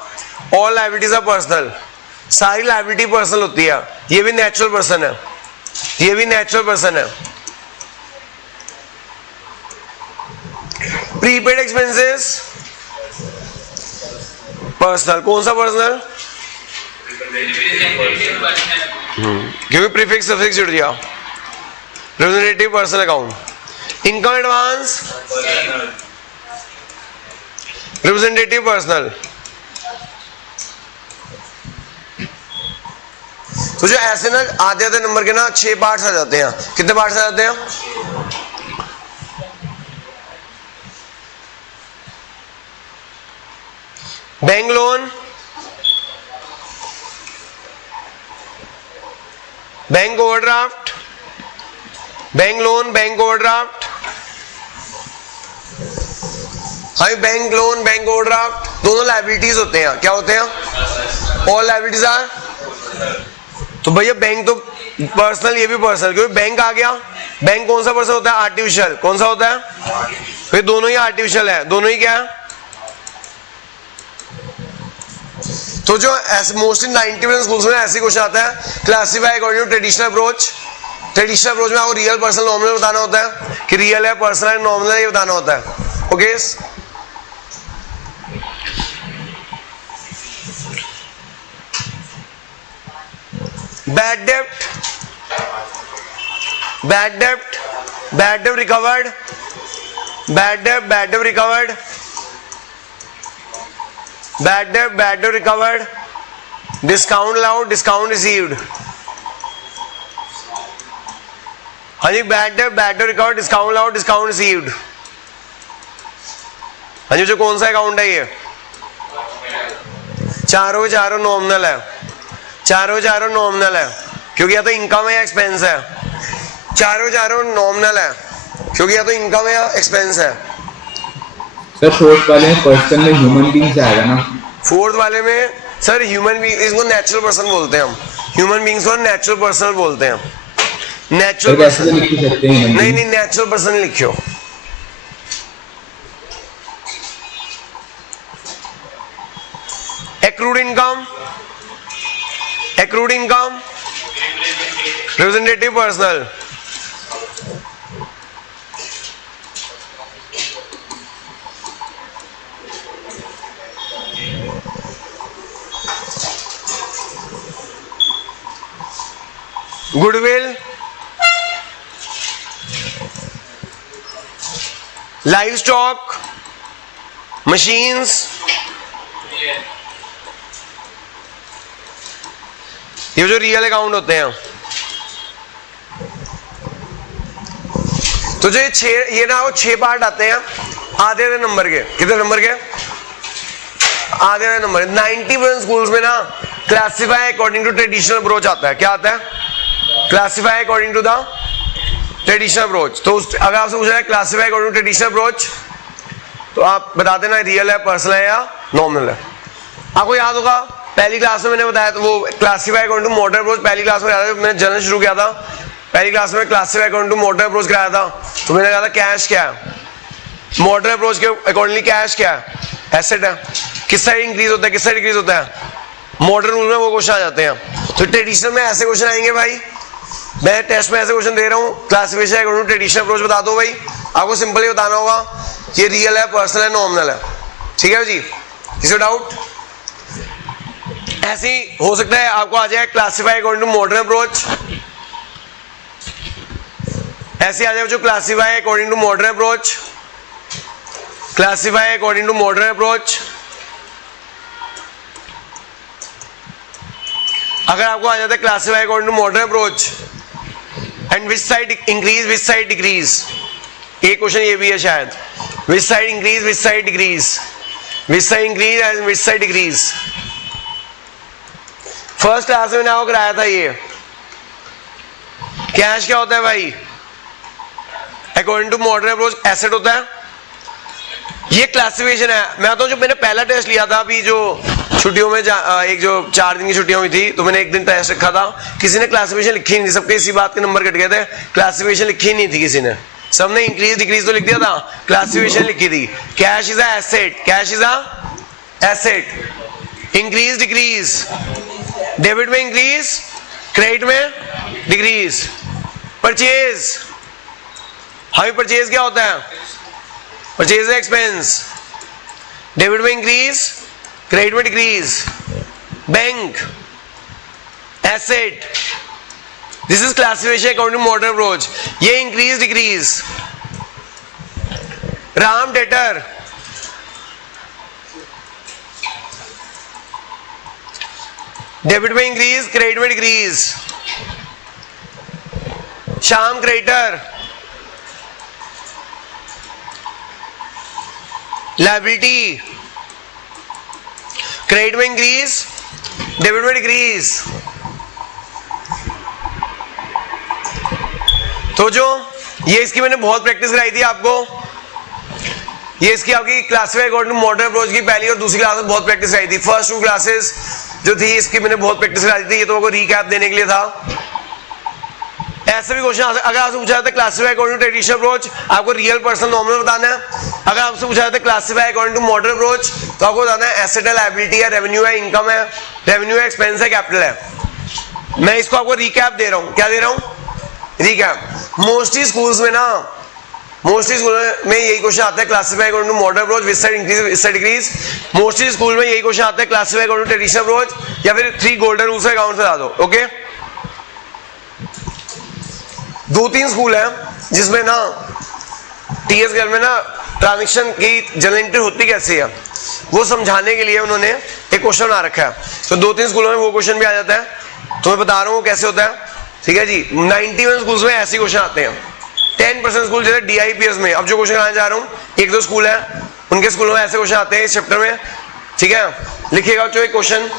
ऑल लायबिलिटीज आर पर्सनल, सारी लायबिलिटी पर्सनल होती है। ये भी नेचुरल पर्सन है, ये भी नेचुरल पर्सन है। प्रीपेड एक्सपेंसेस पर्सनल, कौन सा पर्सनल? क्योंकि प्रीफिक्स सफिक्स जुड़ दिया। Representative personal account. Income advance representative personal. तो जो ऐसे ना आधे आधे नंबर के ना 6 पार्ट्स आ जाते हैं। कितने पार्ट्स आ जाते हैं? Bank loan, bank overdraft, bank loan, bank overdraft. हाँ, बैंक लोन, बैंक ओवरड्राफ्ट दोनों लायबिलिटीज होते हैं। क्या होते हैं? All liabilities are. तो भैया बैंक तो पर्सनल, ये भी पर्सनल, क्योंकि बैंक आ गया। बैंक कौन सा पर्सन होता है? आर्टिफिशियल। कौन सा होता है? फिर दोनों ही आर्टिफिशियल है, दोनों ही क्या है? तो जो ऐसे मोस्टली 90% स्कूल्स में ऐसे क्वेश्चन आता है classify according to traditional approach. Traditional approach में आपको रियल पर्सनल नॉमिनल बताना होता है कि रियल है, पर्सनल है, नॉमिनल है, ये बताना होता है। ओके, बैड डेब्ट, बैड डेब्ट, बैड डेब्ट रिकवर्ड, बैड डेब्ट, बैड डेब्ट रिकवर्ड, बैड डेब्ट recovered, discount allowed, discount received. हाँ जी, बैड डेब्ट recovered, discount allowed, discount received. हाँ जी, जो कौन सा अकाउंट है ये? चारों चारों नॉमिनल है, चारों चारों नॉमिनल है, क्योंकि या तो इनकम है या एक्सपेंस है। चारों चारों नॉमिनल है क्योंकि या तो इनकम है या एक्सपेंस है। सर फोर्थ वाले में पर्सन में ह्यूमन बीइंग्स आएगा ना? फोर्थ वाले में सर ह्यूमन बीइंग, इसको नेचुरल पर्सन बोलते हैं हम। ह्यूमन बीइंग्स को नेचुरल पर्सन बोलते हैं। नेचुरल पर्सन लिख सकते हैं? नहीं नहीं, नेचुरल पर्सन लिखियो। Accrued income, accrued income representative personal. Goodwill, live stock, machines, ये जो रियल अकाउंट होते हैं। तो जो ये ना वो 6 पार्ट आते हैं आधे आधे नंबर के। कितने नंबर के? आधे आधे नंबर। 90% स्कूल्स में ना classify according to traditional approach आता है। क्या आता है? Classify according to the traditional approach. तो अगर आपसे पूछा है classify according to traditional approach, तो आप बता देना रियल है, पर्सनल है या नॉमिनल है। आपको याद होगा पहली क्लास में मैंने बताया, तो वो classify according to modern approach पहली क्लास में मैंने जर्नल शुरू किया था। पहली क्लास में classify according to modern approach कराया था। तो मैंने कहा था कैश क्या है, मॉडर्न अप्रोच के अकॉर्डिंगली कैश क्या है, एसेट है। किस साइड इंक्रीज होता है, किस साइड डिक्रीज होता है, मॉडर्न रूल में वो क्वेश्चन आ जाते हैं। तो ट्रेडिशनल में ऐसे क्वेश्चन आएंगे भाई। मैं टेस्ट में ऐसे क्वेश्चन दे रहा हूँ, classification according to traditional approach बता दो भाई। आपको सिंपल ही बताना होगा ये रियल है, पर्सनल है, नॉमिनल है। ठीक है जी, किसी डाउट? ऐसे ही हो सकता है आपको आ जाए classify according to modern approach, ऐसे आ जाए जो classify according to modern approach, classify according to modern approach. अगर आपको आ जाता है classify according to modern approach and which side increase which side decrease, एक क्वेश्चन ये भी है शायद, which side increase which side decrease, which side increase and which side decrease. First class में मैंने आपको कराया था ये कैश क्या होता है भाई, according to modern approach asset होता है। ये क्लासिफिकेशन है। मैं तो जो मैंने पहला टेस्ट लिया था अभी जो छुट्टियों में एक जो 4 दिन की छुट्टियां हुई थी, तो मैंने एक दिन टेस्ट रखा था। किसी ने क्लासिफिकेशन लिखी नहीं थी, सबके इसी बात के नंबर कट गए थे। क्लासिफिकेशन लिखी नहीं थी किसी ने, सबने इंक्रीज डिक्रीज तो लिख दिया था, क्लासिफिकेशन लिखी थी। Cash is a asset, cash is a asset. Increase decrease, debit में इंक्रीज, क्रेडिट में डिक्रीज। परचेज, हाई परचेज क्या होता है, परचेज एक्सपेंस, डेबिट में इंक्रीज, क्रेडिट में decrease. Bank, asset, this is classification according to modern approach. ये increase decrease. Ram, debtor, debit में इंक्रीज, क्रेडिट में decrease. Shyam, creditor, liability, credit में इंक्रीज, डेबिट में डिक्रीज। तो जो ये इसकी मैंने बहुत प्रैक्टिस कराई थी आपको, ये इसकी आपकी classify according to modern approach की पहली और दूसरी क्लास में बहुत प्रैक्टिस कराई थी। फर्स्ट 2 क्लासेस जो थी इसकी मैंने बहुत प्रैक्टिस कराई थी। ये तो आपको रिकैप देने के लिए था। ऐसे भी क्वेश्चन अगर आपसे पूछा जाता है classify according to traditional approach, आपको रियल पर्सन नॉमिनल बताना है। अगर आपसे पूछा जाता है classify according to modern approach, तो आपको बताना है एसेट है, लायबिलिटी है, रेवेन्यू है, इनकम है, रेवेन्यू है, एक्सपेंस है, कैपिटल है। मैं इसको आपको रिकैप दे रहा हूं। क्या दे रहा हूं? रिकैप। मोस्टली स्कूल्स में ना, मोस्टली स्कूल में यही क्वेश्चन आता है classify according to modern approach, which side increase which side decrease. Mostly school में यही क्वेश्चन आता है classify according to traditional approach या फिर 3 गोल्डन रूल्स का अकाउंट बता दो। ओके, 2-3 स्कूल है जिसमें ना टीएस घर में ना ट्रांजेक्शन की जनरल एंट्री होती कैसे है वो समझाने के लिए उन्होंने एक क्वेश्चन बना रखा है। तो 2-3 स्कूलों में वो क्वेश्चन भी आ जाता है। तो मैं बता रहा हूँ कैसे होता है। ठीक है जी, 91 स्कूल्स में ऐसे क्वेश्चन आते हैं। 10% स्कूल जैसे DIPS में अब जो क्वेश्चन कराने जा रहा हूँ, 1-2 स्कूल है उनके स्कूलों में ऐसे क्वेश्चन आते हैं इस चैप्टर में। ठीक है, लिखिएगा जो एक क्वेश्चन,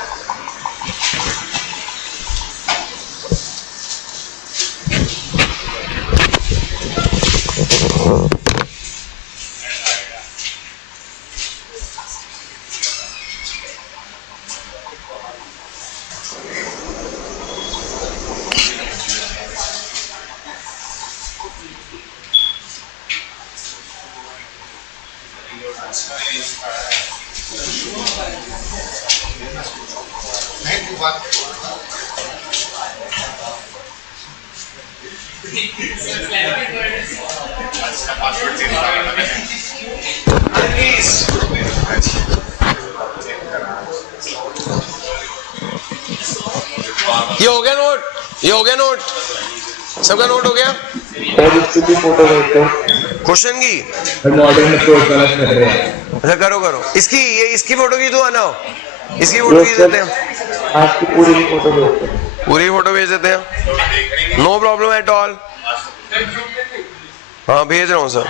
ये हो गया नोट, ये हो गया नोट, सबका नोट हो गया। सर इसकी भी फोटो भेज दो। क्वेश्चन की मॉडर्न अप्रोच वाला कर रहे हैं। अच्छा करो करो, इसकी फोटो की तो आना, इसकी फोटो खींच देते हैं, आज की पूरी फोटो भेजते हैं। पूरी फोटो भेज देते हैं, नो प्रॉब्लम एट ऑल। हाँ भेज रहा हूँ सर।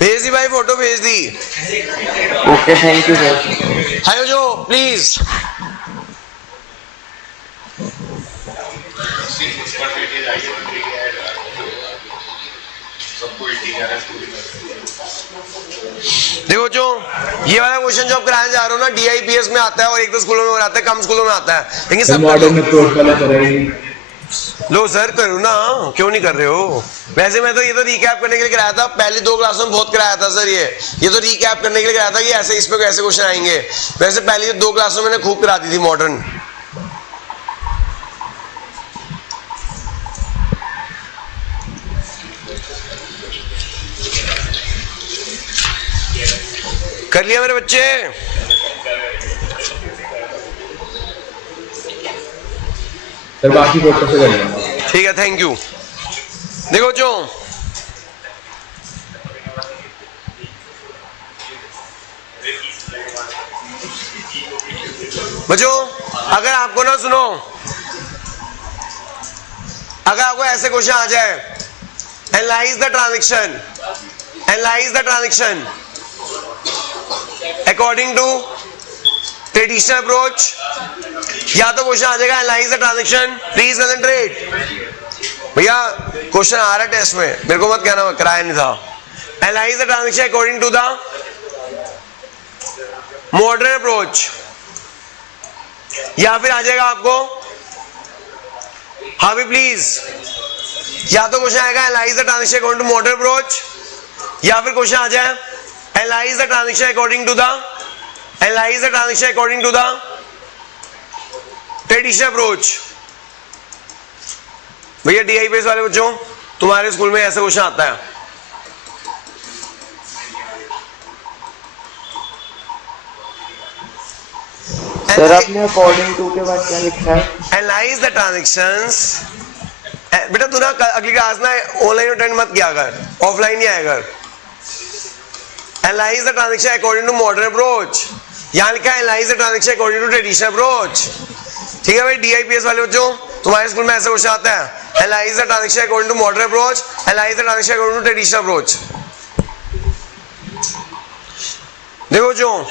भेज दी भाई, फोटो भेज दी। Okay thank you sir. हायो जो प्लीज। देखो जो ये वाला क्वेश्चन जो आप कराने जा रहे हो ना, DIPS में आता है और एक दो स्कूलों में आता है, कम स्कूलों में आता है, लेकिन सब मॉडर्न अप्रोच वाला कर रहे हैं। लो सर करो ना, क्यों नहीं कर रहे हो? वैसे मैं तो ये तो रिकैप करने के लिए कराया था, पहली 2 क्लासों में बहुत कराया था सर। ये तो रिकैप करने के लिए कराया था कि ऐसे इसमें कैसे क्वेश्चन आएंगे। वैसे पहली 2 क्लासों में मैंने खूब करा दी थी मॉडर्न। कर लिया मेरे बच्चे? सर बाकी फोटो से कर लेंगे। ठीक है थैंक यू। देखो जो बच्चों, अगर आपको ना सुनो, अगर आपको ऐसे क्वेश्चन आ जाए, analyse the transaction, analyse the transaction according to traditional approach, या तो क्वेश्चन आ जाएगा analyse the transaction please concentrate. भैया क्वेश्चन आ रहा है टेस्ट में, मेरे को मत कहना कराया नहीं था। Analyse the transaction according to the modern approach, या फिर आ जाएगा आपको हाँ भी प्लीज, या तो क्वेश्चन आएगा analyse the transaction according to modern approach, या फिर क्वेश्चन आ जाए analyse the transaction according to the, analyse the transaction according to the traditional approach. भैया DIPS वाले बच्चों, तुम्हारे स्कूल में ऐसा क्वेश्चन आता है। सर आपने अकॉर्डिंग टू के बाद क्या लिखा है? Analyse the transactions. बेटा तू ना अगली क्लास ना ऑनलाइन अटेंड मत किया कर, ऑफलाइन ही आएगा। Analyse the transaction according to modern approach, यहां लिखा है analyse the transaction according to traditional approach. ठीक है भाई, DIPS वाले बच्चों, तुम्हारे स्कूल में ऐसा क्वेश्चन आता है, analyse the transaction according to modern approach, analyse the transaction according to traditional approach. देखो जो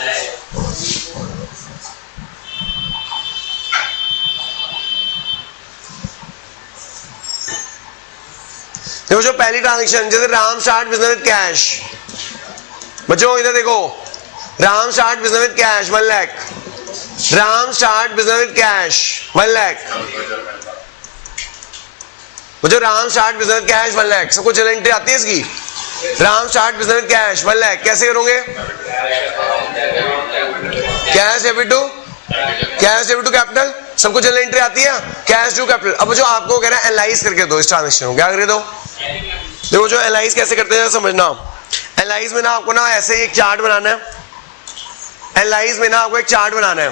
पहली ट्रांजैक्शन, जैसे Ram start business with cash. बच्चों इधर देखो, Ram start business with cash 1 lakh, Ram start business with cash 1 lakh. बच्चों Ram start business with cash 1 lakh, सबको चल एंट्री आती है इसकी? Ram start business with cash 1 lakh, कैसे करोगे? कैश डेबिट टू कैपिटल, सबको चल एंट्री आती है? Cash to capital. अब जो आपको कह रहा है एनालाइज करके दो इस ट्रांजैक्शन को, क्या करके दो? देखो जो एनालाइज कैसे करते हैं समझना। एनालाइज में ना आपको ना ऐसे एक चार्ट बनाना है, एनालाइज में ना आपको एक चार्ट बनाना है।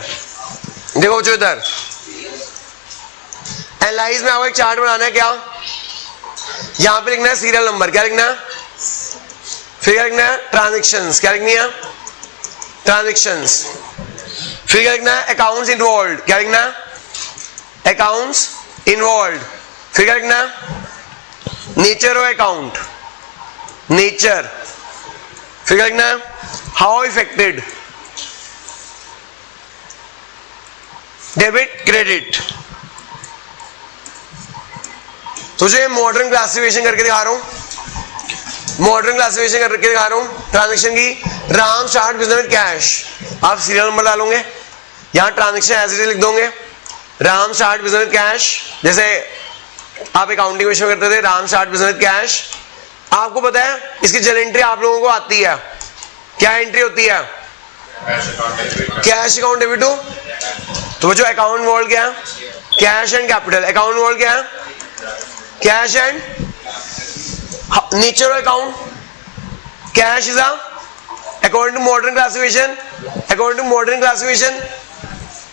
देखो जो इधर एनालाइज में आपको एक चार्ट बनाना है, क्या यहां पे लिखना है सीरियल नंबर, क्या लिखना है? फिर क्या लिखना है? ट्रांजैक्शंस, क्या लिखनी है? ट्रांजैक्शंस। फिर क्या लिखना है? अकाउंट्स इन्वॉल्व्ड, क्या लिखना है? Accounts involved. फिर क्या लिखना है? Nature of account, nature. फिर क्या लिखना है? How affected, debit credit. तुझे मॉडर्न क्लासिफिकेशन करके दिखा रहा हूं, मॉडर्न क्लासिफिकेशन करके दिखा रहा हूं ट्रांजैक्शन की। Ram start business with cash, आप सीरियल नंबर डालोगे, यहां ट्रांजैक्शन एज इट इज लिख दोगे। Ram start business with cash, जैसे आप अकाउंटिंग में करते थे, Ram start business with cash. आपको पता है इसकी जल एंट्री आप लोगों को आती है, क्या एंट्री होती है? कैश अकाउंट डेबिट टू, तो जो अकाउंट वर्ल्ड क्या है, cash and capital. Account world क्या है, cash and nature of account, cash is according to modern classification, according to modern classification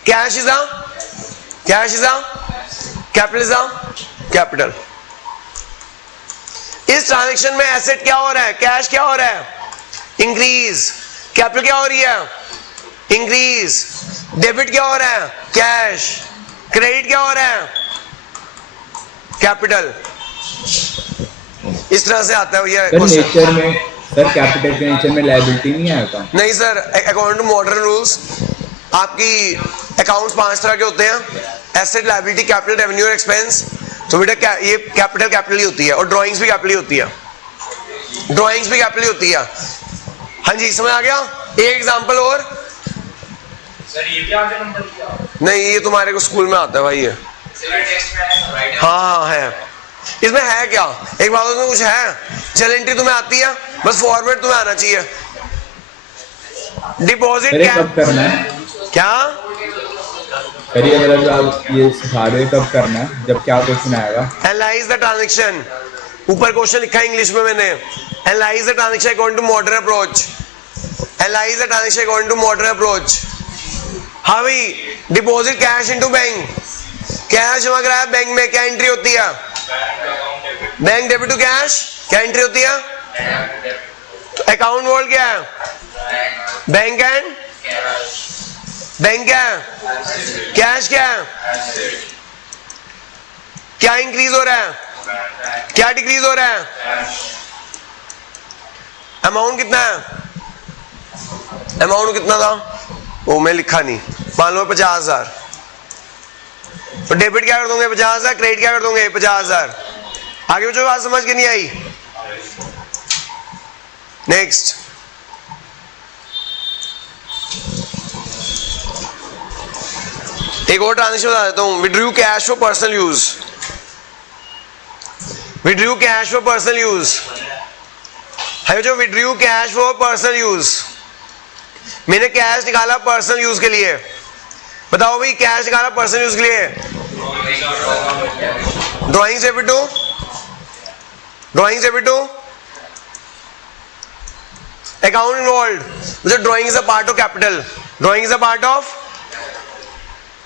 cash is capital is capital. इस transaction में asset क्या हो रहा है, कैश क्या हो रहा है, इंक्रीज, कैपिटल क्या हो रही है, इंक्रीज, डेबिट क्या हो रहा है, कैश, क्रेडिट क्या हो रहा है, कैपिटल। इस तरह से आता है ये सर नेचर में, सर कैपिटल के नेचर में लायबिलिटी नहीं आएगा? नहीं sir, according to modern rules आपकी अकाउंट्स 5 तरह के होते हैं, एसेट, लायबिलिटी, कैपिटल, रेवेन्यू और एक्सपेंस। तो बेटा ये कैपिटल ही होती है, और ड्राइंग्स भी कैपिटल ही होती है, ड्राइंग्स भी कैपिटल ही होती है। हाँ जी, समझ आ गया? एक एग्जांपल और सर, ये भी आगे नंबर किया नहीं, ये तुम्हारे को स्कूल में आता है भाई, ये हाँ है। इसमें है क्या, एक बात उसमें कुछ है, चल एंट्री तुम्हें आती है, बस फॉर्मेट तुम्हें आना चाहिए। डिपॉजिट कब करना है, क्या करिए मतलब आप ये सिखा रहे हो कब करना है, जब क्या क्वेश्चन आएगा? एनालाइज द ट्रांजैक्शन, ऊपर क्वेश्चन लिखा है इंग्लिश में मैंने, analyse the transaction according to modern approach, analyse the transaction according to modern approach. हाँ भाई, deposit cash into bank, cash जमा कराया बैंक में, क्या एंट्री होती है, बैंक डेबिट टू कैश, क्या एंट्री होती है, अकाउंट वर्ल्ड क्या है, बैंक एंड बैंक क्या है, कैश क्या है, क्या इंक्रीज हो रहा है, क्या डिक्रीज हो रहा है, अमाउंट कितना है, अमाउंट कितना था वो मैं लिखा नहीं, मान लो 50,000, तो डेबिट क्या कर दोगे 50,000, क्रेडिट क्या कर दोगे 50,000। आगे बच्चों बात समझ के नहीं आई? नेक्स्ट, एक और ट्रांजेक्शन बता देता हूं, withdrew cash for personal use, withdrew cash for personal use है जो withdrew cash for personal use, मैंने कैश निकाला पर्सनल यूज के लिए, बताओ भाई कैश निकाला पर्सनल यूज के लिए, drawing debit to, drawing debit to, account involve, मुझे drawing is a part of capital, drawing is a part of,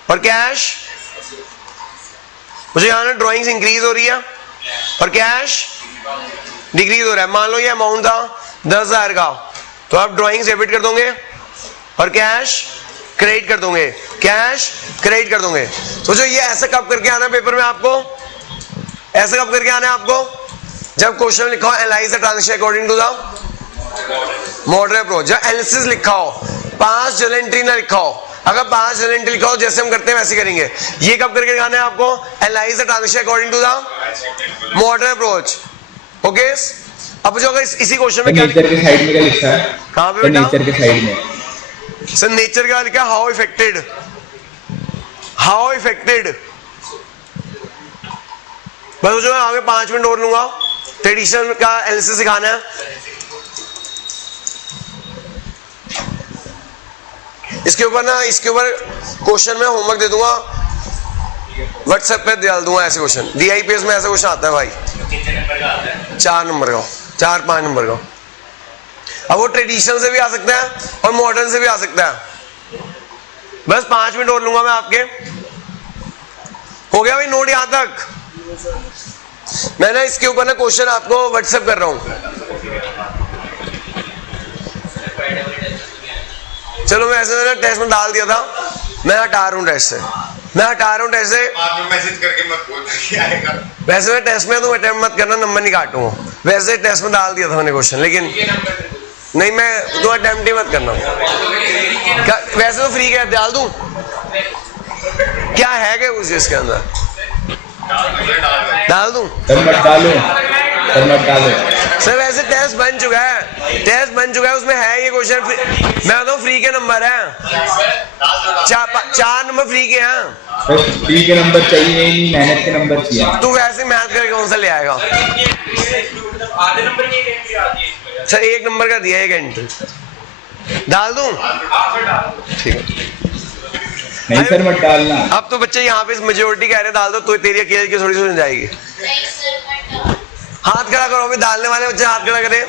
और कैश मुझे यहां ड्राइंग्स इंक्रीज हो रही है और कैश डिक्रीज हो रहा है। मान लो ये अमाउंट था 10,000 का, तो आप ड्राइंग्स डेबिट कर दोगे और कैश क्रेडिट कर दोगे, कैश क्रेडिट कर दोगे। तो जो ये ऐसे कब करके आना है पेपर में आपको, ऐसे कब करके आना है आपको, जब क्वेश्चन लिखा हो analyse the transaction according to the modern approach, जब एनालिसिस लिखा हो, 5 जर्नल एंट्री ना लिखा हो, अगर 5 जर्नल एंट्री लिखा हो जैसे हम करते हैं वैसे करेंगे। ये कब करके आना है आपको, analyse the transaction according to the modern approach. Okay, अब जो अगर इसी क्वेश्चन में नेचर के साइड में क्या लिखा है, कहां पे बेटा, नेचर के साइड में सर नेचर क्या लिखा है, हाउ इफेक्टेड, हाउ इफेक्टेड, बस जो मैं आगे 5 मिनट और लूंगा, ट्रेडिशनल का एनालिसिस सिखाना है। इसके ऊपर ना, इसके ऊपर क्वेश्चन में होमवर्क दे दूंगा, व्हाट्सएप पे डाल दूंगा ऐसे क्वेश्चन, DIPS में ऐसा क्वेश्चन आता है भाई, कितने नंबर का आता है? 4 नंबर का, 4-5 नंबर का। अब वो ट्रेडिशनल से भी आ सकता है और मॉडर्न से भी आ सकता है। बस 5 मिनट और लूंगा मैं आपके, हो गया भाई नोट यहां तक? मैं ना इसके ऊपर ना क्वेश्चन आपको व्हाट्सएप कर रहा हूं। चलो मैं ऐसे मैंने टेस्ट में डाल दिया था, मैं हटा रहा हूँ टेस्ट से, मैं हटा रहा हूँ टेस्ट से, बाद में मैसेज करके मत बोल कि आएगा। वैसे मैं टेस्ट में तुम अटेम्प्ट मत करना, नंबर नहीं काटूंगा, वैसे टेस्ट में डाल दिया था मैंने क्वेश्चन, लेकिन नहीं मैं तुम अटेम्प्ट ही मत करना। वैसे तो फ्री का डाल दूं, क्या है क्या कुछ इसके अंदर, डाल दूं? सर मत डालो, सर मत डालो। सर वैसे टेस्ट बन चुका है, टेस्ट बन चुका है, उसमें है ये क्वेश्चन, मैं तो फ्री के नंबर है, 4 नंबर फ्री के हैं। सर फ्री के नंबर चाहिए नहीं, मेहनत के नंबर चाहिए। तू वैसे मैथ करके कौन सा ले आएगा? आधे नंबर की एक एंट्री आती है इसमें। सर 1 नंबर का दिया 1 एंट्री, डाल दूं? आप डालो। ठीक है। नहीं सर मत डालना। अब तो बच्चे यहाँ पे मेजोरिटी कह रहे डाल दो, तो तेरी अकेले की थोड़ी सुन जाएगी। हाथ खड़ा करो, अभी डालने वाले बच्चे हाथ खड़ा करें।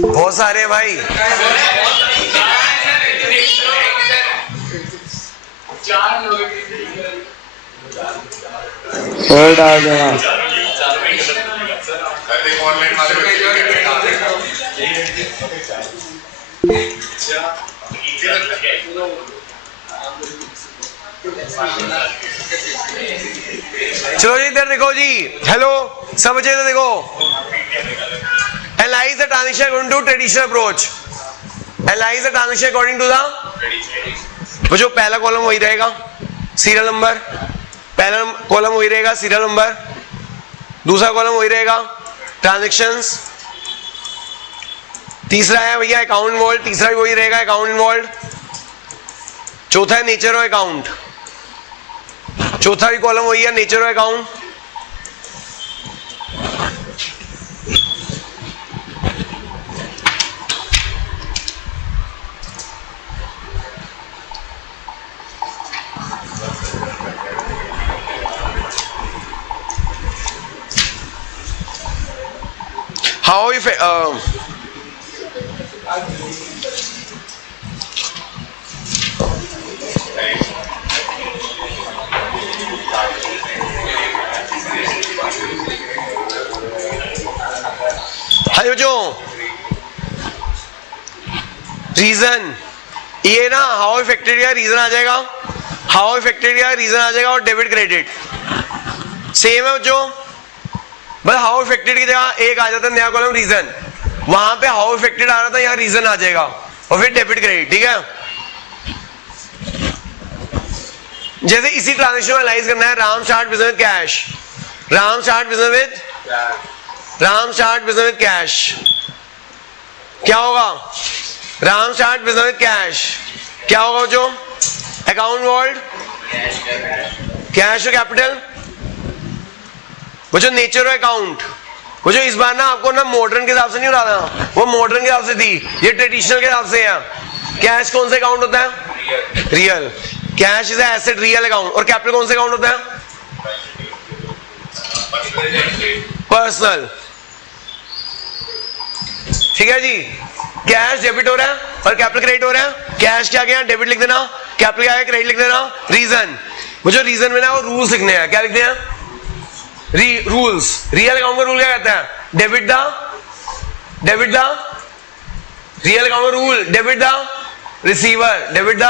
बहुत सारे हैं भाई। और डाल देना। ऑनलाइन चलो जी इधर देखो जी, हेलो सब बच्चे इधर देखो। Analyze the transition according to traditional approach. Analyze the transition according to the, वो जो पहला कॉलम वही रहेगा सीरियल नंबर, पहला कॉलम वही रहेगा सीरियल नंबर, दूसरा कॉलम वही रहेगा ट्रांजैक्शंस, तीसरा है भैया अकाउंट इन्वॉल्व, तीसरा भी वही रहेगा अकाउंट इन्वॉल्व, चौथा है नेचर ऑफ अकाउंट, चौथा भी कॉलम वही है nature of account. How if हाय बच्चों, रीजन ये ना हाउ इफेक्टेड या रीजन आ जाएगा, हाउ इफेक्टेड या रीजन आ जाएगा और डेबिट क्रेडिट सेम है बच्चों, बस हाउ इफेक्टेड की जगह एक आ जाता है नया कॉलम रीजन, वहां पे हाउ इफेक्टेड आ रहा था यहाँ रीजन आ जाएगा और फिर डेबिट क्रेडिट। ठीक है, जैसे इसी ट्रांजेक्शन में एनालाइज करना है, Ram start business with cash, Ram start business with, Ram start business with cash, क्या होगा? Ram start business with cash, क्या होगा जो अकाउंट वर्ल्ड कैश और कैपिटल, वो जो नेचर ऑफ अकाउंट, वो जो इस बार ना आपको ना मॉडर्न के हिसाब से नहीं उड़ाना, वो मॉडर्न के हिसाब से थी, ये ट्रेडिशनल के हिसाब से है। कैश कौन सा अकाउंट होता है? Real, cash is asset real account, और कैपिटल कौन सा अकाउंट होता है? पर्सनल। ठीक है जी, कैश डेबिट हो रहा है और कैपिटल क्रेडिट हो रहा है, कैश क्या गया डेबिट लिख देना, कैपिटल क्या गया क्रेडिट लिख देना। रीजन, वो जो रीजन में ना वो रूल्स लिखने हैं, क्या लिखते हैं? रूल्स। रियल अकाउंट का रूल क्या कहता है? डेबिट द रियल अकाउंट का rule, debit the receiver, debit the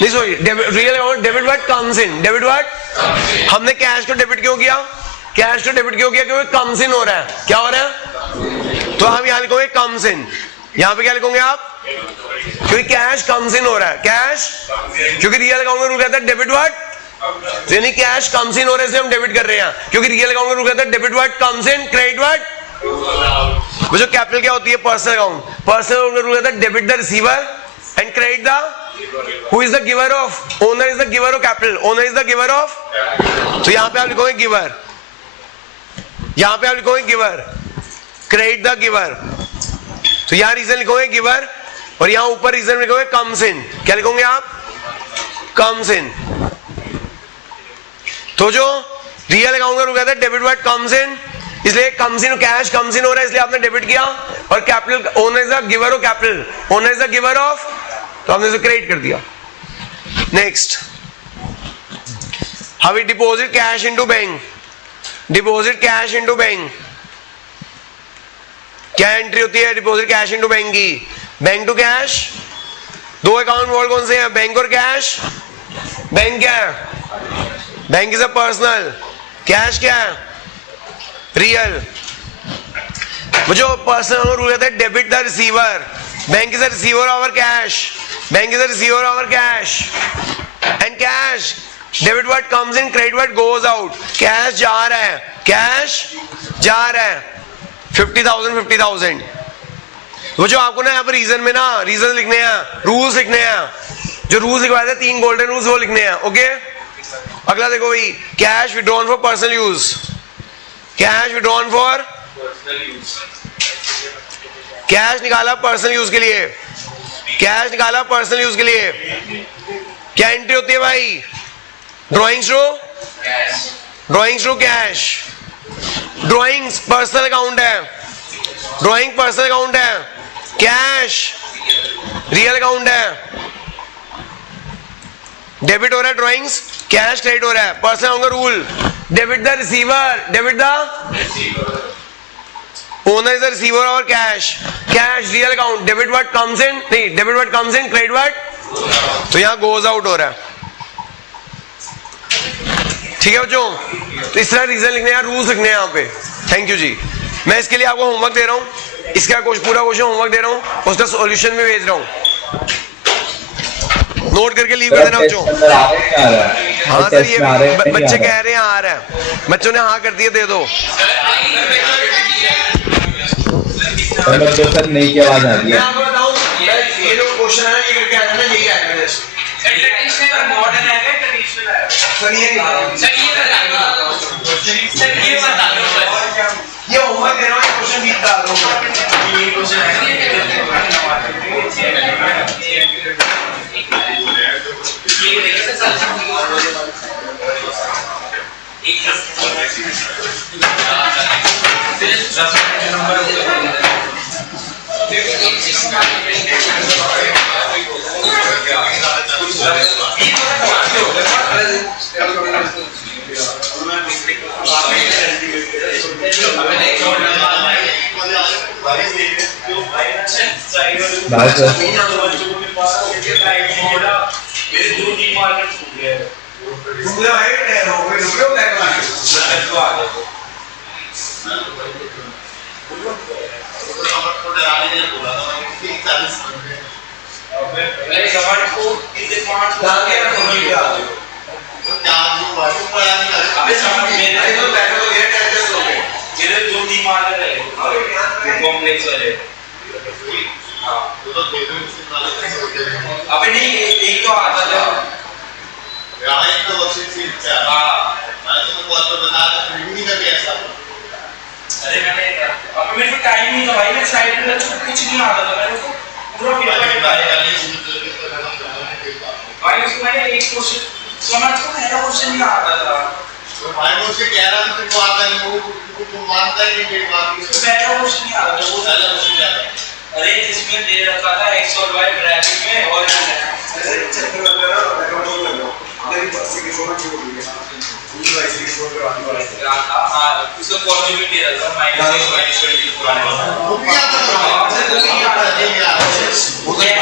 नहीं sorry real account, debit what comes in, debit what. हमने कैश को डेबिट क्यों किया? कैश को डेबिट क्यों किया? क्योंकि कम्स इन हो रहा है, क्या हो रहा है? तो हम यहाँ लिखोगे कम्स इन, यहाँ पे क्या लिखोगे आप? क्योंकि कैश कम्स इन हो रहा है, कैश, क्योंकि रियल अकाउंट का रूल कहता है डेबिट व्हाट, तो यानी कैश कम्स इन हो रहे से हम डेबिट कर रहे हैं, क्योंकि रियल अकाउंट का रूल कहता है debit what comes in, credit what. वो जो कैपिटल क्या होती है? पर्सनल अकाउंट, पर्सनल का रूल कहता है debit the receiver and credit the who is the giver of, owner is the giver of capital, owner is the giver of, तो यहाँ पे आप लिखोगे गिवर, यहाँ पे आप लिखोगे गिवर, क्रेडिट द गिवर, तो यहाँ रीजन लिखोगे गिवर और यहाँ ऊपर रीजन लिखोगे कम्स इन, क्या लिखोगे आप? Comes in. तो जो रियल अकाउंट का रूल कहता है डेबिट व्हाट कम्स इन, इसलिए comes in, cash comes in हो रहा है इसलिए आपने डेबिट किया, और capital owner is the giver of capital, owner is the giver of, तो हमने इसे क्रेडिट कर दिया। Next, how we deposit cash into bank, deposit cash into bank, क्या एंट्री होती है डिपॉजिट कैश इनटू बैंक की? बैंक टू कैश, दो अकाउंट वर्ड कौन से हैं? बैंक और कैश। बैंक क्या है? Bank is a personal, cash क्या है? रियल। वो जो पर्सनल रूल कहता है debit the receiver, bank is a receiver of cash, bank is a receiver of cash and cash debit what comes in, credit what goes out, cash जा रहा है, cash जा रहा है 50,000 50,000। वो जो आपको ना यहाँ पर रीजन में ना रीजन लिखने हैं, रूल्स लिखने हैं, जो रूल्स लिखवाए थे 3 गोल्डन रूल्स वो लिखने हैं। ओके, अगला देखो भाई, cash withdrawn for personal use, cash withdrawn for cash निकाला पर्सनल यूज के लिए, कैश निकाला पर्सनल यूज के लिए। क्या एंट्री होती है भाई? ड्रॉइंग्स रो, ड्रॉइंग्स रो कैश, ड्रॉइंग्स पर्सनल अकाउंट है, ड्रॉइंग पर्सनल अकाउंट है, कैश रियल अकाउंट है। डेबिट हो रहा है ड्रॉइंग्स, कैश क्रेडिट हो रहा है। पर्सनल अकाउंट का rule, debit the receiver, debit the owner is the receiver और cash, cash real account, debit what comes in, नहीं debit what comes in, credit what, तो यहां गोज आउट हो रहा है। ठीक है बच्चों, तो इस तरह रीजन लिखने हैं, रूल्स लिखने हैं यहाँ पे। थैंक यू जी। मैं इसके लिए आपको होमवर्क दे रहा हूँ, इसका पूरा क्वेश्चन होमवर्क दे रहा हूँ, उसका सॉल्यूशन भी भेज रहा हूँ, नोट करके लीव कर देना बच्चों। हाँ सर, ये बच्चे कह रहे हैं आ रहा है, बच्चों ने हाँ कर दिया, दे दो। सर नहीं की आवाज आ रही मैं है। आपको बताऊं, ये जो क्वेश्चन है ये करके आना, यही आएगा जस्ट। ट्रेडिशनल मॉडर्न है क्या ट्रेडिशनल है? सर ये सर ये बता दो बस। ये होमवर्क दे रहा हूँ, क्वेश्चन भी डाल रहा हूँ। ये क्वेश्चन है मेरे 2-3 मार्केट छूट गए। अबे नहीं, एक तो आता था अरे मैंने अब मेरे को टाइम नहीं था भाई, मैं साइड में कुछ नहीं आता था, मेरे को पूरा पेपर भाई उसको मैंने एक क्वेश्चन समझ को पहला क्वेश्चन नहीं आता था भाई वो उससे कह रहा था कि वो आता है, वो मानता ही नहीं मेरी बात की। पहला क्वेश्चन नहीं आता था, वो पहला क्वेश्चन क्या था? अरे जिसमें दे रखा था x और y ब्रैकेट में और उसका पॉजिटिव दे रखा था -24 वो भी आता है, वो भी आता है।